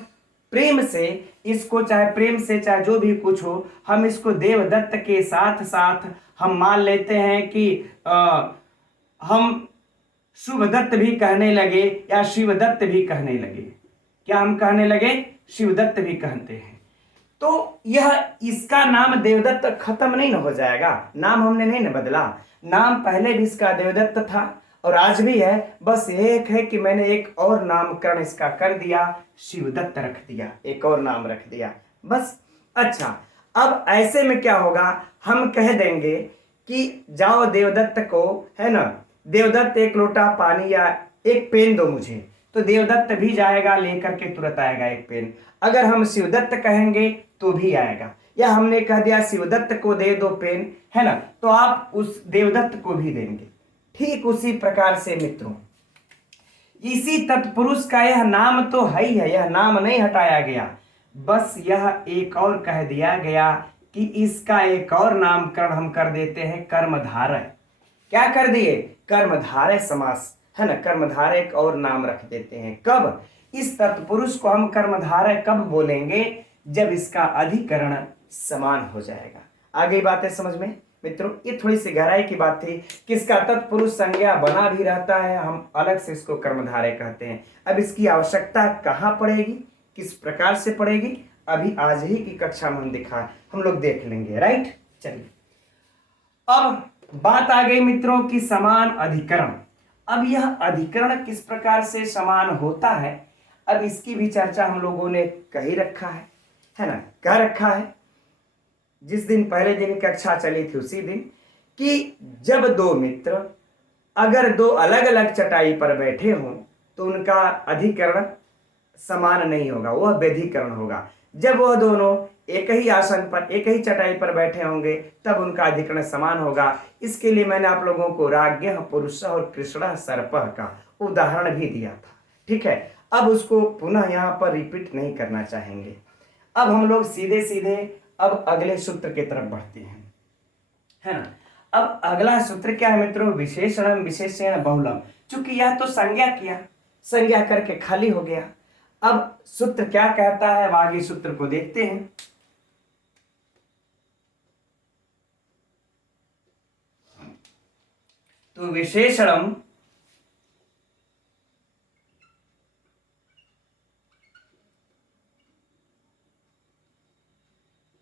प्रेम से इसको, चाहे जो भी कुछ हो, हम इसको देवदत्त के साथ साथ हम मान लेते हैं कि हम शुभदत्त भी कहने लगे या शिवदत्त भी कहने लगे। क्या हम कहने लगे? शिवदत्त भी कहते हैं। तो यह इसका नाम देवदत्त खत्म नहीं न हो जाएगा, नाम हमने नहीं न बदला, नाम पहले भी इसका देवदत्त था और आज भी है, बस एक है कि मैंने एक और नामकरण इसका कर दिया, शिवदत्त रख दिया, एक और नाम रख दिया, बस। अच्छा, अब ऐसे में क्या होगा, हम कह देंगे कि जाओ देवदत्त को, है ना, देवदत्त एक लोटा पानी या एक पेन दो मुझे, तो देवदत्त भी जाएगा लेकर के तुरंत आएगा एक पेन। अगर हम शिवदत्त कहेंगे तो भी आएगा, या हमने कह दिया शिवदत्त को दे दो पेन, है ना, तो आप उस देवदत्त को भी देंगे। ठीक उसी प्रकार से मित्रों इसी तत्पुरुष का यह नाम तो है ही है, यह नाम नहीं हटाया गया, बस यह एक और कह दिया गया कि इसका एक और नामकरण हम कर देते हैं कर्मधारय। क्या कर दिए? कर्मधारय समास, है ना, कर्मधारय एक और नाम रख देते हैं। कब? इस तत्पुरुष को हम कर्मधारय कब बोलेंगे? जब इसका अधिकरण समान हो जाएगा। आ गई बातें समझ में मित्रों? ये थोड़ी सी गहराई की बात थी। किसका तत्पुरुष संज्ञा बना भी रहता है, हम अलग से इसको कर्मधारय कहते हैं। अब इसकी आवश्यकता कहाँ पड़ेगी, किस प्रकार से पड़ेगी, अभी आज ही की कक्षा में हम लोग देख लेंगे। राइट, चलिए अब बात आ गई मित्रों की समान अधिकरण। अब यह अधिकरण किस प्रकार से समान होता है, अब इसकी भी चर्चा हम लोगों ने कह ही रखा है ना, कह रखा है जिस दिन पहले दिन कक्षा चली थी उसी दिन, कि जब दो मित्र अगर दो अलग अलग चटाई पर बैठे हों तो उनका अधिकरण समान नहीं होगा, वह व्यधिकरण होगा। जब वह दोनों एक ही आसन पर एक ही चटाई पर बैठे होंगे तब उनका अधिकरण समान होगा। इसके लिए मैंने आप लोगों को राज्ञः पुरुषः और कृष्णः सर्पः का उदाहरण भी दिया था। ठीक है, अब उसको पुनः यहाँ पर रिपीट नहीं करना चाहेंगे। अब हम लोग सीधे सीधे अब अगले सूत्र की तरफ बढ़ते हैं, है ना। अब अगला सूत्र क्या है मित्रों, विशेषणम विशेषण बहुलम। चूंकि यह तो संज्ञा किया, संज्ञा करके खाली हो गया। अब सूत्र क्या कहता है, अब आगे सूत्र को देखते हैं। तो विशेषणम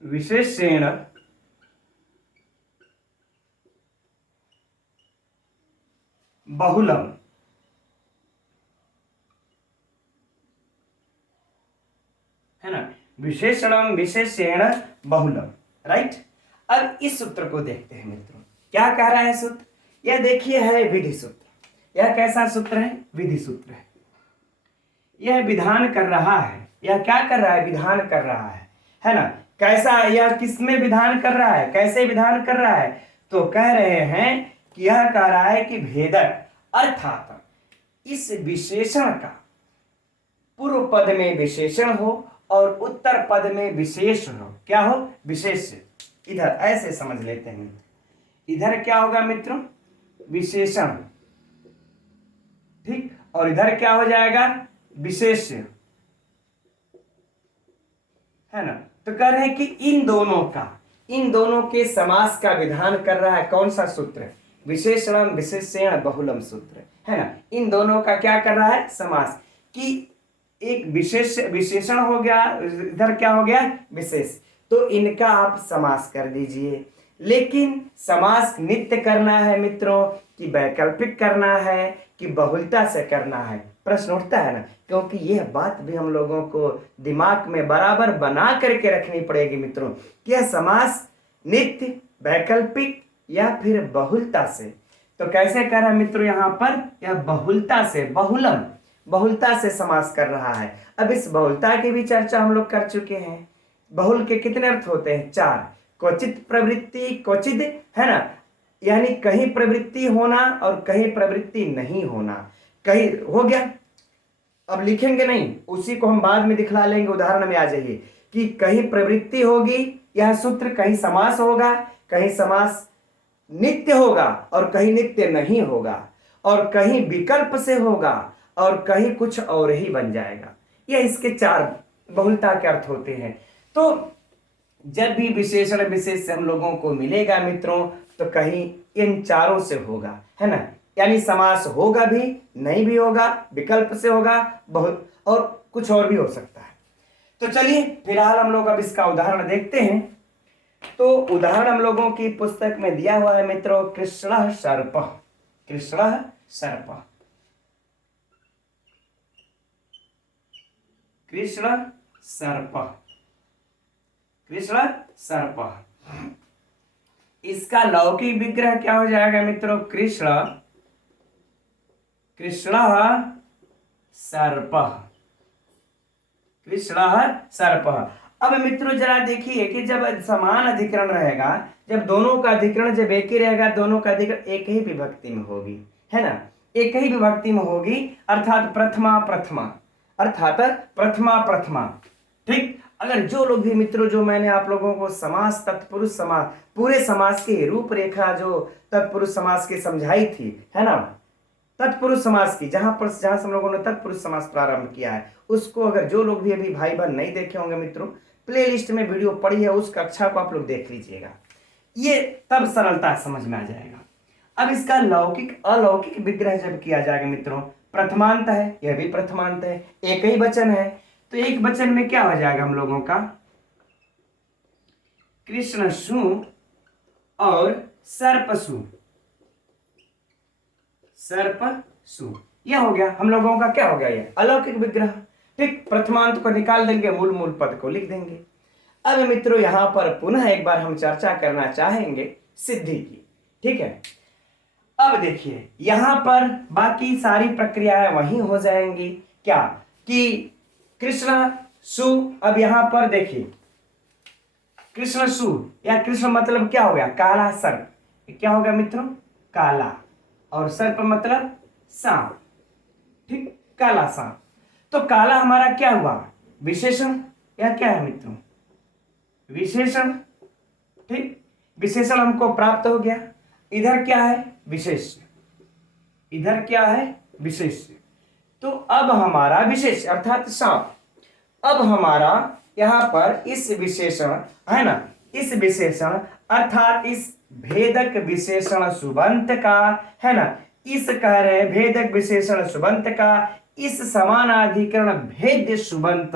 विशेषण बहुलम, है ना, विशेषणम विशेषण बहुलम। राइट, अब इस सूत्र को देखते हैं मित्रों, क्या कह रहा है सूत्र। यह देखिए है विधि सूत्र। यह कैसा सूत्र है, विधि सूत्र है। यह विधान कर रहा है, यह क्या कर रहा है, विधान कर रहा है ना। कैसा, यह किसमें विधान कर रहा है, कैसे विधान कर रहा है, तो कह रहे हैं कि यह कह रहा है कि भेदक अर्थात इस विशेषण का पूर्व पद में विशेषण हो और उत्तर पद में विशेष हो। क्या हो, विशेष। इधर ऐसे समझ लेते हैं, इधर क्या होगा मित्रों, विशेषण, ठीक, और इधर क्या हो जाएगा, विशेष्य, है ना। तो कह रहे हैं कि इन दोनों के समास का विधान कर रहा है कौन सा सूत्र, विशेषणम विशेषण बहुलम सूत्र, है ना। इन दोनों का क्या कर रहा है, समास, कि एक विशेषण हो गया, इधर क्या हो गया, विशेष, तो इनका आप समास कर दीजिए। लेकिन समास नित्य करना है मित्रों कि वैकल्पिक करना है कि बहुलता से करना है, प्रश्न उठता है ना। क्योंकि यह बात भी हम लोगों को दिमाग में बराबर बना करके रखनी पड़ेगी मित्रों कि यह समास नित्य, वैकल्पिक या फिर बहुलता से। तो कैसे कर रहा है मित्रों, यहाँ पर यह बहुलता से, बहुलम, बहुलता से समास कर रहा है। अब इस बहुलता की भी चर्चा हम लोग कर चुके हैं। बहुल के कितने अर्थ होते हैं, 4। क्वचित प्रवृत्ति, क्वचित, है ना, यानी कहीं प्रवृत्ति होना और कहीं प्रवृत्ति नहीं होना, कहीं हो गया। अब लिखेंगे नहीं, उसी को हम बाद में दिखला लेंगे, उदाहरण में आ जाइए कि कहीं प्रवृत्ति होगी, यह सूत्र, कहीं समास होगा, कहीं समास नित्य होगा और कहीं नित्य नहीं होगा, और कहीं विकल्प से होगा और कहीं कुछ और ही बन जाएगा। यह इसके 4 बहुलता के अर्थ होते हैं। तो जब भी विशेषण विशेष से हम लोगों को मिलेगा मित्रों, तो कहीं इन चारों से होगा, है ना, यानी समास होगा भी, नहीं भी होगा, विकल्प से होगा, बहुत, और कुछ और भी हो सकता है। तो चलिए फिलहाल हम लोग अब इसका उदाहरण देखते हैं। तो उदाहरण हम लोगों की पुस्तक में दिया हुआ है मित्रों, कृष्णः सर्पः, कृष्णः सर्पः, कृष्ण सर्पः, कृष्ण सर्पः। इसका लौकिक विग्रह क्या हो जाएगा मित्रों, कृष्ण, कृष्णः सर्पः, कृष्णः सर्पः। अब मित्रों जरा देखिए कि जब समान अधिकरण रहेगा, जब दोनों का अधिकरण जब एक ही रहेगा, दोनों का अधिकरण एक ही विभक्ति में होगी, है ना, एक ही विभक्ति में होगी, अर्थात प्रथमा प्रथमा, अर्थात प्रथमा प्रथमा। ठीक, अगर जो लोग भी मित्रों, जो मैंने आप लोगों को समास, तत्पुरुष समास, पूरे समास की रूपरेखा जो तत्पुरुष समास की समझाई थी, है ना, तत्पुरुष समास की, जहां से हम लोगों ने तत्पुरुष समास प्रारंभ किया है, उसको अगर जो लोग भी अभी भाई बहन नहीं देखे होंगे मित्रों, प्लेलिस्ट में वीडियो पड़ी है, उस कक्षा को आप लोग देख लीजिएगा, ये तब सरलता समझ में आ जाएगा। अब इसका लौकिक अलौकिक विग्रह जब किया जाएगा मित्रों, प्रथमांत है, यह भी प्रथमांत है, एक ही वचन है, तो एक वचन में क्या हो जाएगा हम लोगों का, कृष्णसु और सर्पसु, सर्पसु, यह हो गया हम लोगों का, क्या हो गया, ये अलौकिक विग्रह। ठीक, प्रथमांत को निकाल देंगे, मूल मूल पद को लिख देंगे। अब मित्रों यहां पर पुनः एक बार हम चर्चा करना चाहेंगे सिद्धि की। ठीक है, अब देखिए यहां पर बाकी सारी प्रक्रियाएं वहीं हो जाएंगी, क्या कि कृष्ण सु, अब यहां पर देखिए कृष्ण सु या कृष्ण मतलब क्या हो गया, काला सर्प, क्या हो गया मित्रों, काला, और सर्प मतलब सांप। ठीक, काला सांप, तो काला हमारा क्या हुआ, विशेषण या क्या है मित्रों, विशेषण। ठीक, विशेषण हमको प्राप्त हो गया। इधर क्या है, विशेष्य, इधर क्या है, विशेष्य। तो अब हमारा विशेष अर्थात सांप, अब हमारा यहां पर इस विशेषण है ना, इस विशेषण अर्थात इस भेदक विशेषण सुबंत का है ना, इस कह रहे भेदक विशेषण सुबंत का इस समानाधिकरण भेद्य सुबंत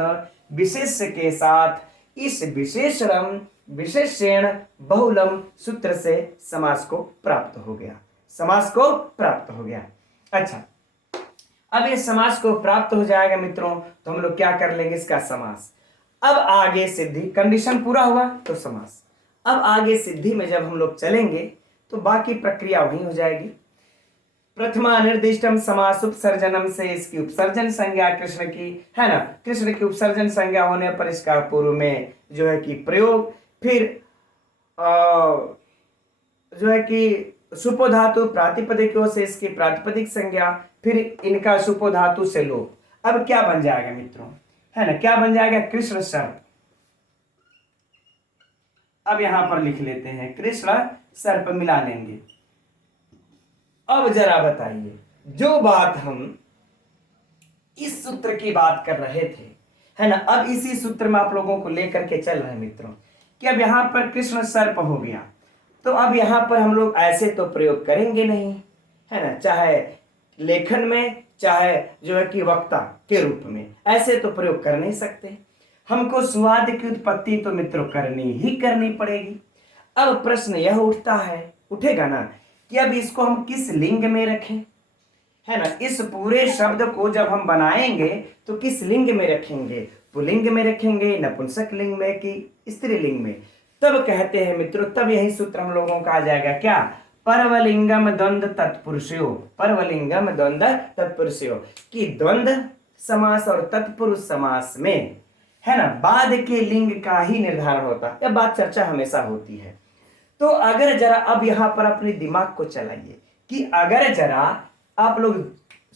विशेष के साथ इस विशेषण विशेषण बहुलम सूत्र से समास को प्राप्त हो गया, समास को प्राप्त हो गया। अच्छा, अब ये समास को प्राप्त हो जाएगा मित्रों, तो हम लोग क्या कर लेंगे, इसका समास। अब आगे सिद्धि, कंडीशन पूरा हुआ तो समास। अब आगे सिद्धि में जब हम लोग चलेंगे तो बाकी प्रक्रिया वही हो जाएगी। प्रथमा निर्दिष्टम समास उपसर्जनम से इसकी उपसर्जन संज्ञा कृष्ण की है ना, कृष्ण की उपसर्जन संज्ञा होने पर इसका पूर्व में जो है कि प्रयोग, फिर जो है कि सुपो धातु प्रातिपदिकों से इसकी प्रातिपदिक संज्ञा, फिर इनका सुपो धातु से लोप। अब क्या बन जाएगा मित्रों, है ना, क्या बन जाएगा, कृष्ण सर्प। अब यहां पर लिख लेते हैं कृष्ण सर्प, मिला लेंगे। अब जरा बताइए, जो बात हम इस सूत्र की बात कर रहे थे है ना, अब इसी सूत्र में आप लोगों को लेकर के चल रहे हैं मित्रों, कि अब यहां पर कृष्ण सर्प हो गया, तो अब यहां पर हम लोग ऐसे तो प्रयोग करेंगे नहीं, है ना, चाहे लेखन में चाहे जो है कि वक्ता के रूप में, ऐसे तो प्रयोग कर नहीं सकते। हमको स्वाद की उत्पत्ति तो मित्रों करनी ही करनी पड़ेगी। अब प्रश्न यह उठता है, उठेगा ना, कि अब इसको हम किस लिंग में रखें, है ना, इस पूरे शब्द को जब हम बनाएंगे तो किस लिंग में रखेंगे, पुल्लिंग में रखेंगे, नपुंसक लिंग में कि स्त्रीलिंग में। तब कहते हैं मित्रों, तब यही सूत्र हम लोगों का आ जाएगा, क्या, परवलिंगम द्वंद्व तत्पुरुषयो, परवलिंगम द्वंद्व तत्पुरुषयो, कि द्वंद्व समास और तत्पुरुष समास में है ना बाद के लिंग का ही निर्धारण होता है, यह बात चर्चा हमेशा होती है। तो अगर जरा अब यहां पर अपने दिमाग को चलाइए कि अगर जरा आप लोग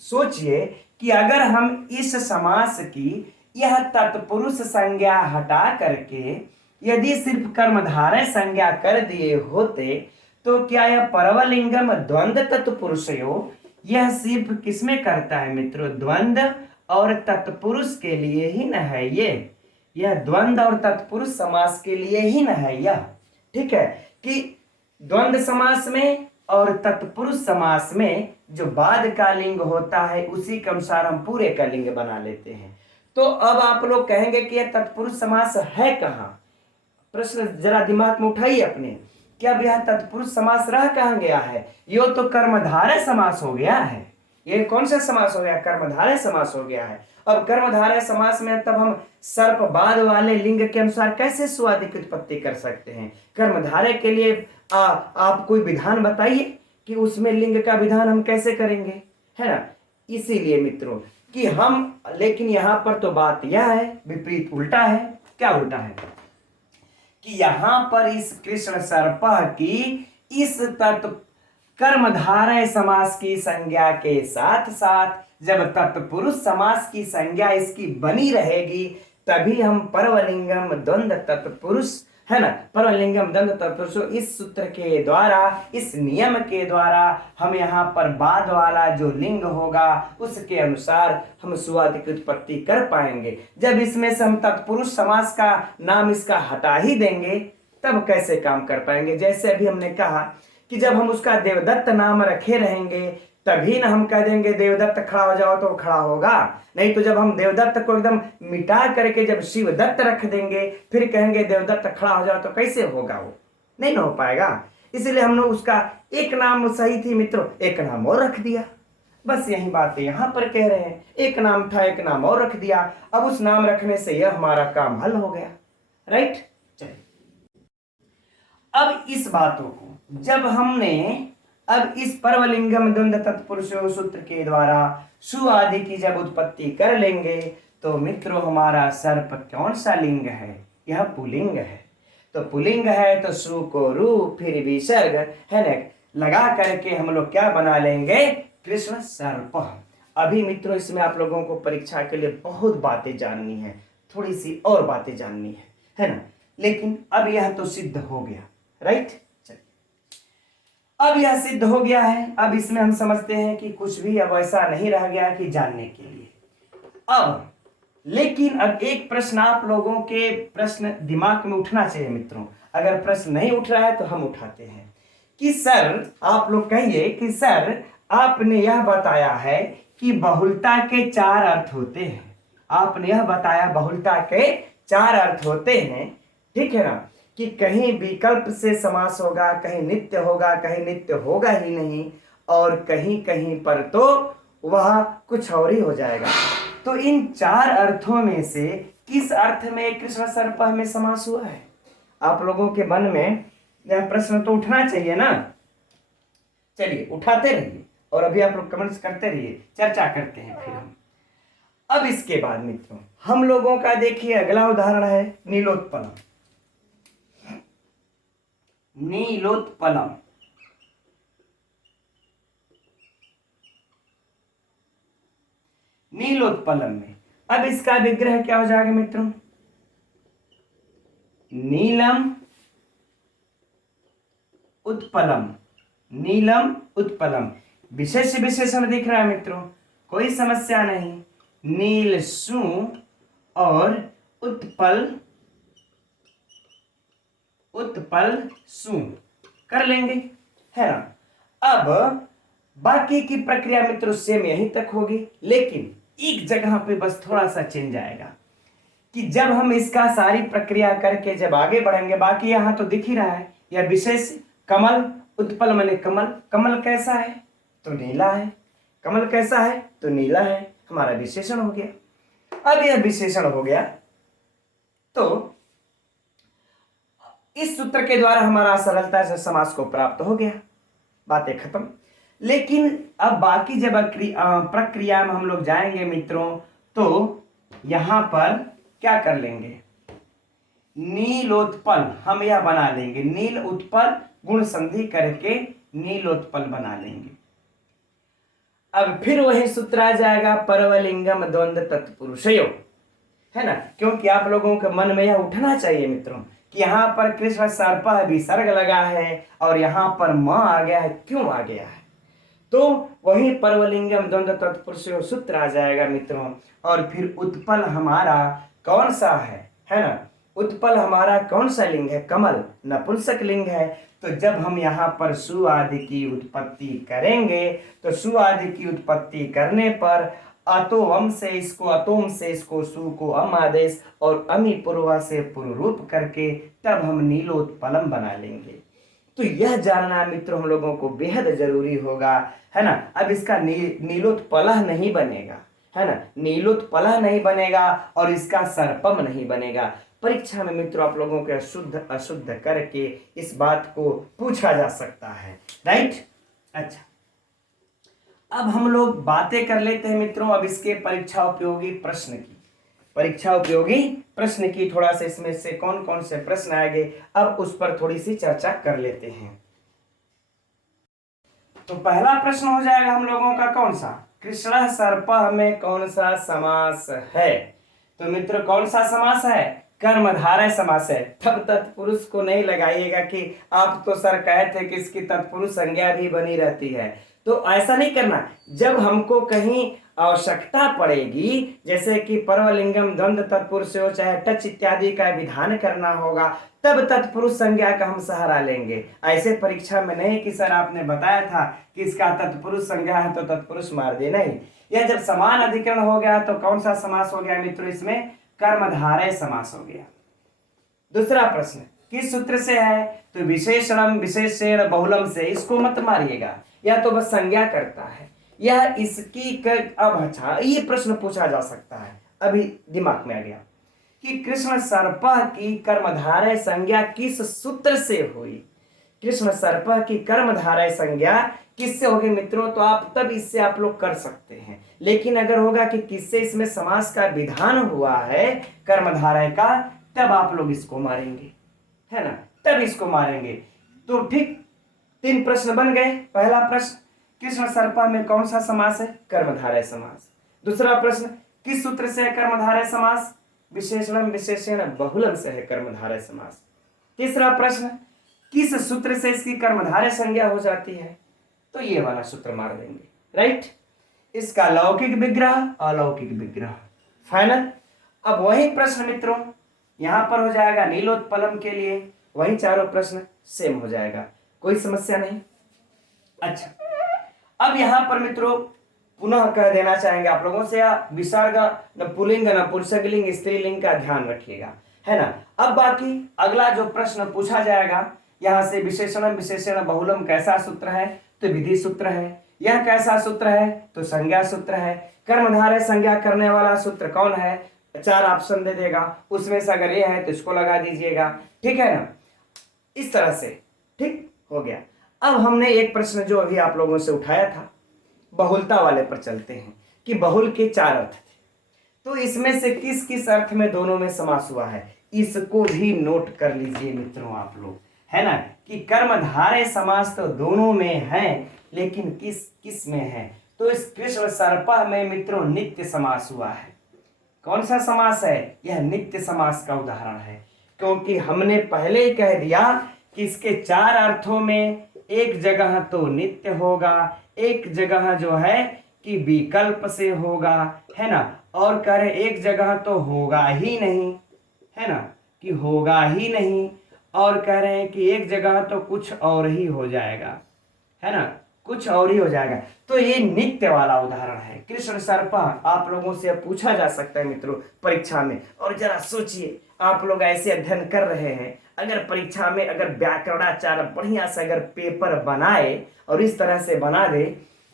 सोचिए कि अगर हम इस समास की यह तत्पुरुष संज्ञा हटा करके यदि सिर्फ कर्मधारय संज्ञा कर दिए होते, तो क्या यह परवलिंगम द्वंद्व तत्पुरुषयो, यह सिर्फ किसमें करता है मित्रों, द्वंद्व और तत्पुरुष के लिए ही न है, यह द्वंद्व और तत्पुरुष समास के लिए ही न है यह। ठीक है, कि द्वंद्व समास में और तत्पुरुष समास में जो बाद का लिंग होता है उसी के अनुसार हम पूरे का लिंग बना लेते हैं। तो अब आप लोग कहेंगे कि यह तत्पुरुष समास है कहां, प्रश्न जरा दिमाग में उठाइए अपने, कि अब यह तत्पुरुष समास रह कहां गया है, यो तो कर्मधारय समास हो गया है। ये कौन सा समास हो गया, कर्मधारय समास हो गया है। अब कर्मधारय समास में तब हम सर्प बाद वाले लिंग के अनुसार कैसे सुआदि की उत्पत्ति कर सकते हैं। कर्मधारय के लिए आप कोई विधान बताइए कि उसमें लिंग का विधान हम कैसे करेंगे, है ना। इसीलिए मित्रों कि हम, लेकिन यहां पर तो बात यह है विपरीत उल्टा है। क्या उल्टा है कि यहां पर इस कृष्ण सर्प की इस तत्व कर्मधारय समास की संज्ञा के साथ साथ जब तत्पुरुष समास की संज्ञा इसकी बनी रहेगी, तभी हम परवलिंगम द्वंद्व तत्पुरुष है ना। परवलिंगम द्वंद्व तत्पुरुषो, इस सूत्र के द्वारा, इस नियम के द्वारा हम यहाँ पर बाद वाला जो लिंग होगा उसके अनुसार हम सुआदि की उत्पत्ति कर पाएंगे। जब इसमें से हम तत्पुरुष समास का नाम इसका हटा ही देंगे तब कैसे काम कर पाएंगे। जैसे अभी हमने कहा कि जब हम उसका देवदत्त नाम रखे रहेंगे तभी ना हम कह देंगे देवदत्त खड़ा हो जाओ तो खड़ा होगा, नहीं तो जब हम देवदत्त को एकदम मिटा करके जब शिवदत्त रख देंगे फिर कहेंगे देवदत्त खड़ा हो जाओ तो कैसे होगा, वो नहीं ना हो पाएगा। इसलिए हमने उसका एक नाम सही थी मित्रों, एक नाम और रख दिया। बस यही बात है यहाँ पर कह रहे हैं, एक नाम था एक नाम और रख दिया, अब उस नाम रखने से यह हमारा काम हल हो गया। राइट, चलिए अब इस बातों को जब हमने अब इस परवलिंगम द्वंद्व तत्पुरुषो सूत्र के द्वारा सु आदि की जब उत्पत्ति कर लेंगे तो मित्रों हमारा सर्प कौन सा लिंग है, यह पुलिंग है। तो पुलिंग है तो सु को रू फिर विसर्ग है ना लगा करके हम लोग क्या बना लेंगे, कृष्ण सर्प। अभी मित्रों इसमें आप लोगों को परीक्षा के लिए बहुत बातें जाननी है, थोड़ी सी और बातें जाननी है ना, लेकिन अब यह तो सिद्ध हो गया। राइट, चलिए अब यह सिद्ध हो गया है, अब इसमें हम समझते हैं कि कुछ भी अब ऐसा नहीं रह गया कि जानने के लिए। अब लेकिन अब एक प्रश्न आप लोगों के प्रश्न दिमाग में उठना चाहिए मित्रों, अगर प्रश्न नहीं उठ रहा है तो हम उठाते हैं कि सर आप लोग कहिए कि सर आपने यह बताया है कि बहुलता के 4 अर्थ होते हैं, आपने यह बताया बहुलता के 4 अर्थ होते हैं, ठीक है ना, कि कहीं विकल्प से समास होगा, कहीं नित्य होगा, कहीं नित्य होगा ही नहीं, और कहीं कहीं पर तो वह कुछ और ही हो जाएगा। तो इन 4 अर्थों में से किस अर्थ में कृष्ण सर्प में समास हुआ है, आप लोगों के मन में यह प्रश्न तो उठना चाहिए ना। चलिए उठाते रहिए और अभी आप लोग कमेंट्स करते रहिए, चर्चा करते हैं फिर हम। अब इसके बाद मित्रों हम लोगों का देखिए अगला उदाहरण है नीलोत्पलम। नीलोत्पलम, नीलोत्पलम में अब इसका विग्रह क्या हो जाएगा मित्रों, नीलम उत्पलम, नीलम उत्पलम। विशेष विशेषण दिख रहा है मित्रों, कोई समस्या नहीं, नील सु और उत्पल, उत्पल सु कर लेंगे, है ना। अब बाकी की प्रक्रिया मित्रों सेम यहीं तक होगी, लेकिन एक जगह पे बस थोड़ा सा चेंज आएगा कि जब हम इसका सारी प्रक्रिया करके जब आगे बढ़ेंगे, बाकी यहां तो दिख ही रहा है यह विशेष कमल, उत्पल माने कमल, कमल कैसा है तो नीला है, कमल कैसा है तो नीला है, हमारा विशेषण हो गया। अब यह विशेषण हो गया तो इस सूत्र के द्वारा हमारा सरलता से समास को प्राप्त हो गया, बातें खत्म। लेकिन अब बाकी जब प्रक्रिया में हम लोग जाएंगे मित्रों तो यहां पर क्या कर लेंगे, नीलोत्पल हम यह बना लेंगे, नील उत्पल गुण संधि करके नीलोत्पल बना लेंगे। अब फिर वही सूत्र आ जाएगा परवलिंगम द्वंद्व तत्पुरुषयो, है ना, क्योंकि आप लोगों के मन में यह उठना चाहिए मित्रों कि यहाँ पर कृष्ण सर्प विसर्ग लगा है और यहाँ पर म आ गया है, क्यों आ गया है, तो वही परवलिंगम द्वंद्व तत्पुरुषयो सूत्र आ जाएगा मित्रों। और फिर उत्पल हमारा कौन सा है ना, उत्पल हमारा कौन सा लिंग है, कमल नपुंसक लिंग है। तो जब हम यहाँ पर सु आदि की उत्पत्ति करेंगे तो सु आदि की उत्पत्ति करने पर अतोम से इसको, अतोम से इसको, सु को अम आदेश और अमी पूर्वा से पूर्व रूप करके तब हम नीलोत्पलम बना लेंगे। तो यह जानना मित्रों हम लोगों को बेहद जरूरी होगा, है ना। अब इसका नीलोत्पलह नहीं बनेगा, है ना, नीलोत्पलह नहीं बनेगा और इसका सर्पम नहीं बनेगा। परीक्षा में मित्रों आप लोगों के शुद्ध अशुद्ध करके इस बात को पूछा जा सकता है। राइट, अच्छा अब हम लोग बातें कर लेते हैं मित्रों अब इसके परीक्षा उपयोगी प्रश्न की, परीक्षा उपयोगी प्रश्न की, थोड़ा सा इसमें से कौन कौन से प्रश्न आएंगे अब उस पर थोड़ी सी चर्चा कर लेते हैं। तो पहला प्रश्न हो जाएगा हम लोगों का कौन सा, कृष्ण सर्प में कौन सा समास है। तो मित्र कौन सा समास है, कर्मधारय समास है, तब तत्पुरुष को नहीं लगाइएगा कि आप तो सर कहे थे कि इसकी तत्पुरुष संज्ञा भी बनी रहती है। तो ऐसा नहीं करना। जब हमको कहीं आवश्यकता पड़ेगी, जैसे कि परवलिंगम द्वंद्व तत्पुरुष हो चाहे टच इत्यादि का विधान करना होगा, तब तत्पुरुष संज्ञा का हम सहारा लेंगे। ऐसे परीक्षा में नहीं कि सर आपने बताया था कि इसका तत्पुरुष संज्ञा है तो तत्पुरुष मार दे, नहीं। यह जब समान अधिकरण हो गया तो कौन सा समास हो गया मित्रों, इसमें कर्मधारय समास हो गया। दूसरा प्रश्न किस सूत्र से है, तो विशेषणम विशेषण बहुलम से, इसको मत मारिएगा, या तो बस संज्ञा करता है यह इसकी अब अच्छा ये प्रश्न पूछा जा सकता है, अभी दिमाग में आ गया कि कृष्ण सर्प की कर्मधारय संज्ञा किस सूत्र से हुई। कृष्ण सर्प की कर्मधारय संज्ञा किससे होगी मित्रों, तो आप तब इससे आप लोग कर सकते हैं। लेकिन अगर होगा कि किससे इसमें समास का विधान हुआ है कर्मधारय का, तब आप लोग इसको मारेंगे, है ना, तब इसको मारेंगे। तो ठीक 3 प्रश्न बन गए। पहला प्रश्न कृष्ण सर्पा में कौन सा समास है, कर्मधारय समास। दूसरा प्रश्न किस सूत्र से है कर्मधारय समास, विशेषणम विशेषण बहुलम से है कर्मधारय समास। तीसरा प्रश्न किस सूत्र से इसकी कर्मधारय संज्ञा हो जाती है, तो ये वाला सूत्र मार देंगे, राइट। इसका लौकिक विग्रह अलौकिक विग्रह फाइनल। अब वही प्रश्न मित्रों यहां पर हो जाएगा नीलोत्पलम के लिए, वही चारों प्रश्न सेम हो जाएगा, कोई समस्या नहीं। अच्छा, अब यहां पर मित्रों पुनः कह देना चाहेंगे आप लोगों से, विसर्ग न पुल्लिंग न पुंसकलिंग स्त्रीलिंग का ध्यान रखिएगा, है ना। अब बाकी अगला जो प्रश्न पूछा जाएगा यहां से विशेषणम विशेषण बहुलम कैसा सूत्र है, तो विधि सूत्र है। यह कैसा सूत्र है, तो संज्ञा सूत्र है। कर्मधारय संज्ञा करने वाला सूत्र कौन है, 4 ऑप्शन दे देगा, उसमें से अगर ये है तो इसको लगा दीजिएगा, ठीक है ना। इस तरह से ठीक हो गया। अब हमने एक प्रश्न जो अभी आप लोगों से उठाया था बहुलता वाले पर चलते हैं कि बहुल के 4 अर्थ थे, तो इसमें से किस किस अर्थ में दोनों में समास हुआ है, इसको भी नोट कर लीजिए मित्रों आप लोग, है ना, कि कर्मधारय समास तो दोनों में है, लेकिन किस किस में है, तो इस कृष्ण सर्पा में मित्रों नित्य समास हुआ है। कौन सा समास है, यह नित्य समास का उदाहरण है, क्योंकि हमने पहले ही कह दिया कि इसके 4 अर्थों में एक जगह तो नित्य होगा, एक जगह जो है कि विकल्प से होगा, है ना, और कह रहे एक जगह तो होगा ही नहीं, है ना, कि होगा ही नहीं, और कह रहे हैं कि एक जगह तो कुछ और ही हो जाएगा, है ना, कुछ और ही हो जाएगा। तो ये नित्य वाला उदाहरण है कृष्ण सर्पा। आप लोगों से पूछा जा सकता है मित्रों परीक्षा में, और जरा सोचिए आप लोग ऐसे अध्ययन कर रहे हैं, अगर परीक्षा में अगर व्याकरणाचार्य बढ़िया से अगर पेपर बनाए और इस तरह से बना दे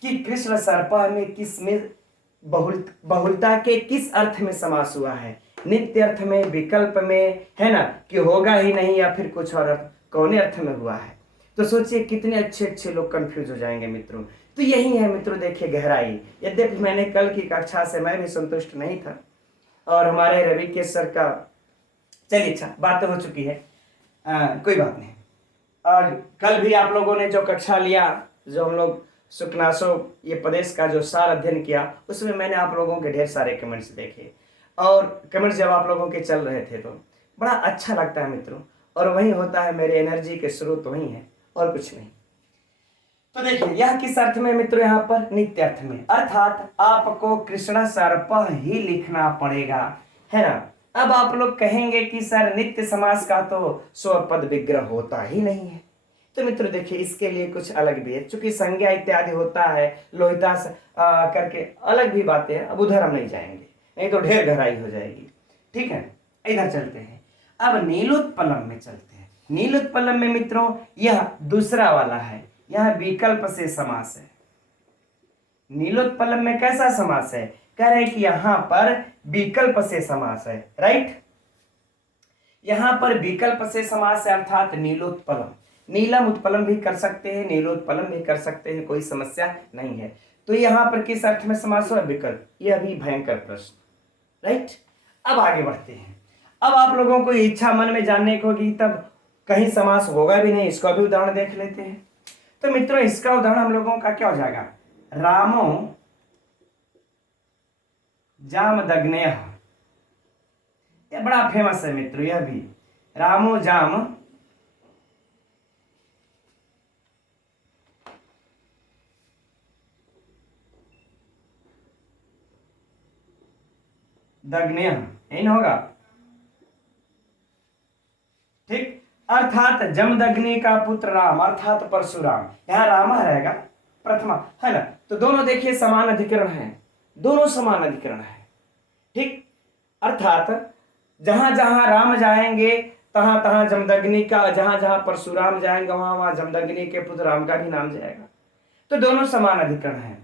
कि कृष्ण सर्पा में किस में बहुलता के किस अर्थ में समास हुआ है, नित्य अर्थ में, विकल्प में, है ना, कि होगा ही नहीं, या फिर कुछ और अर्थ, कौन अर्थ में हुआ है, तो सोचिए कितने अच्छे अच्छे लोग कंफ्यूज हो जाएंगे मित्रों। तो यही है मित्रों, देखिए गहराई। यद्यपि मैंने कल की कक्षा से मैं भी संतुष्ट नहीं था, और हमारे रवि के सर का, चलिए अच्छा बात तो हो चुकी है, कोई बात नहीं। और कल भी आप लोगों ने जो कक्षा लिया, जो हम लोग सुखनासो ये प्रदेश का जो सार अध्ययन किया, उसमें मैंने आप लोगों के ढेर सारे कमेंट्स देखे, और कमेंट्स जब आप लोगों के चल रहे थे तो बड़ा अच्छा लगता है मित्रों, और वही होता है मेरे एनर्जी के स्रोत वही है और कुछ नहीं। तो देखिए यह किस अर्थ में मित्रों, यहाँ पर नित्य अर्थ में, अर्थात आपको कृष्ण सर्प ही लिखना पड़ेगा, है ना। अब आप लोग कहेंगे कि सर नित्य समास का तो स्वपद विग्रह होता ही नहीं है, तो मित्रों देखिए इसके लिए कुछ अलग भी है, चूंकि संज्ञा इत्यादि होता है, लोहिता करके अलग भी बातें हैं, अब उधर हम नहीं जाएंगे, नहीं तो ढेर गहराई हो जाएगी, ठीक है। इधर चलते हैं, अब नीलोत्पलम में चलते हैं। नीलोत्पलम में मित्रों यह दूसरा वाला है, यह विकल्प से समास है। नीलोत्पलम में कैसा समास है, कह रहे हैं कि यहां पर विकल्प से समास है, राइट, यहां पर विकल्प से समास है, अर्थात नीलोत्पलम, नीलम उत्पलम भी कर सकते हैं, नीलोत्पलम भी कर सकते हैं, कोई समस्या नहीं है। तो यहां पर किस अर्थ में समास हुआ, विकल्प, यह भी भयंकर प्रश्न, राइट। अब आगे बढ़ते हैं। अब आप लोगों को इच्छा मन में जानने की होगी, तब कहीं समास होगा भी नहीं, इसका भी उदाहरण देख लेते हैं। तो मित्रों इसका उदाहरण हम लोगों का क्या हो जाएगा, रामो जामदग्नयः, ये बड़ा फेमस है मित्रों, यह भी रामो जाम दग्नेय, इन होगा ठीक। अर्थात जमदग्नि का पुत्र राम अर्थात परशुराम, यहां रामा रहेगा प्रथमा, है ना। तो दोनों देखिए समान अधिकरण है, दोनों समान अधिकरण है ठीक। अर्थात जहां जहां राम जाएंगे तहां तहां जमदग्नि का, जहां जहां परशुराम जाएंगे वहां वहां जमदग्नि के पुत्र राम का भी नाम जाएगा। तो दोनों समान अधिकरण है,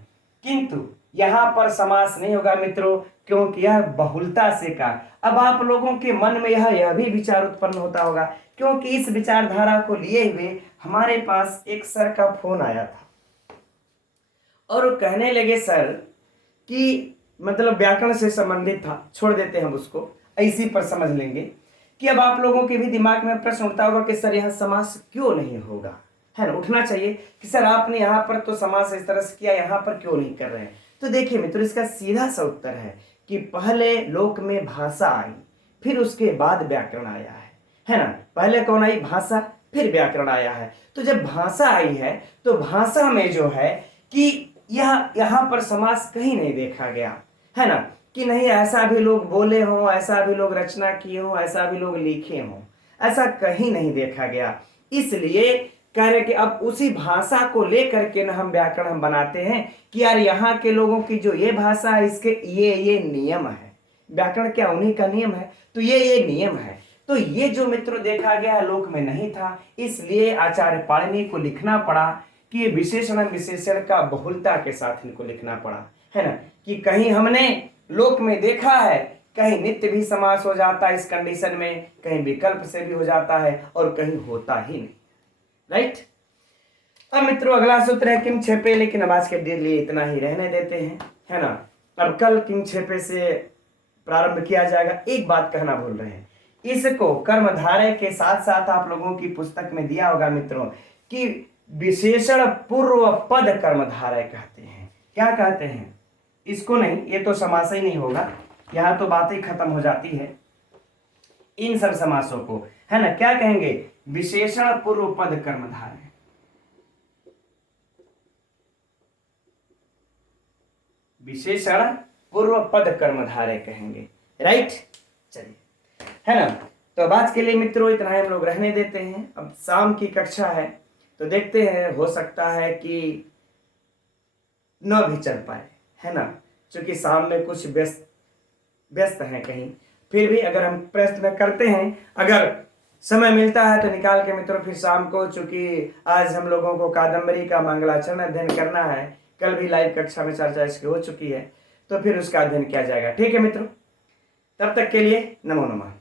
किंतु यहां पर समास नहीं होगा मित्रों, क्योंकि यह बहुलता से का। अब आप लोगों के मन में यह भी विचार उत्पन्न होता होगा, क्योंकि इस विचारधारा को लिए हुए हमारे पास एक सर का फोन आया था और वो कहने लगे सर कि मतलब व्याकरण से संबंधित था, छोड़ देते हैं हम उसको, इसी पर समझ लेंगे कि अब आप लोगों के भी दिमाग में प्रश्न उठता होगा कि सर यह समास क्यों नहीं होगा, है ना। उठना चाहिए कि सर आपने यहाँ पर तो समास इस तरह से किया, यहाँ पर क्यों नहीं कर रहे हैं। तो देखिए मित्रों, इसका सीधा सा उत्तर है कि पहले लोक में भाषा आई, फिर उसके बाद व्याकरण आया है ना। पहले कौन आई? भाषा, फिर व्याकरण आया है। तो जब भाषा आई है तो भाषा में जो है कि यहाँ पर समास कहीं नहीं देखा गया, है ना, कि नहीं ऐसा भी लोग बोले हों, ऐसा भी लोग रचना किए हों, ऐसा भी लोग लिखे हों, ऐसा कहीं नहीं देखा गया। इसलिए कह रहे कि अब उसी भाषा को लेकर के ना हम व्याकरण हम बनाते हैं कि यार यहाँ के लोगों की जो ये भाषा है इसके ये नियम है। व्याकरण क्या उन्हीं का नियम है, तो ये नियम है। तो ये जो मित्रों देखा गया लोक में नहीं था, इसलिए आचार्य पाणिनि को लिखना पड़ा कि विशेषण विशेषण का बहुलता के साथ इनको लिखना पड़ा, है ना। कि कहीं हमने लोक में देखा है, कहीं नित्य भी समास हो जाता है इस कंडीशन में, कहीं विकल्प से भी हो जाता है और कहीं होता ही नहीं, राइट। अब मित्रों अगला सूत्र है किम छेपे, लेकिन अब आज के लिए इतना ही रहने देते हैं, है ना। अब कल किम छेपे से प्रारंभ किया जाएगा। एक बात कहना भूल रहे हैं, इसको कर्मधारय के साथ साथ आप लोगों की पुस्तक में दिया होगा मित्रों कि विशेषण पूर्व पद कर्मधारय कहते हैं। क्या कहते हैं इसको? नहीं, ये तो समास ही नहीं होगा, यहां तो बात ही खत्म हो जाती है इन सब समासों को, है ना। क्या कहेंगे? विशेषण पूर्व पद कर्मधारय, विशेषण पूर्व पद कर्मधारय कहेंगे, राइट। चलिए, है ना। तो अब आज के लिए मित्रों इतना हम लोग रहने देते हैं। अब शाम की कक्षा है तो देखते हैं, हो सकता है कि न भी चल पाए, है ना, क्योंकि शाम में कुछ व्यस्त हैं कहीं। फिर भी अगर हम प्रयत्न करते हैं, अगर समय मिलता है तो निकाल के मित्रों फिर शाम को, चूंकि आज हम लोगों को कादम्बरी का मंगलाचरण अध्ययन करना है, कल भी लाइव कक्षा में चर्चा इसकी हो चुकी है, तो फिर उसका अध्ययन किया जाएगा। ठीक है मित्रों, तब तक के लिए नमो नमः।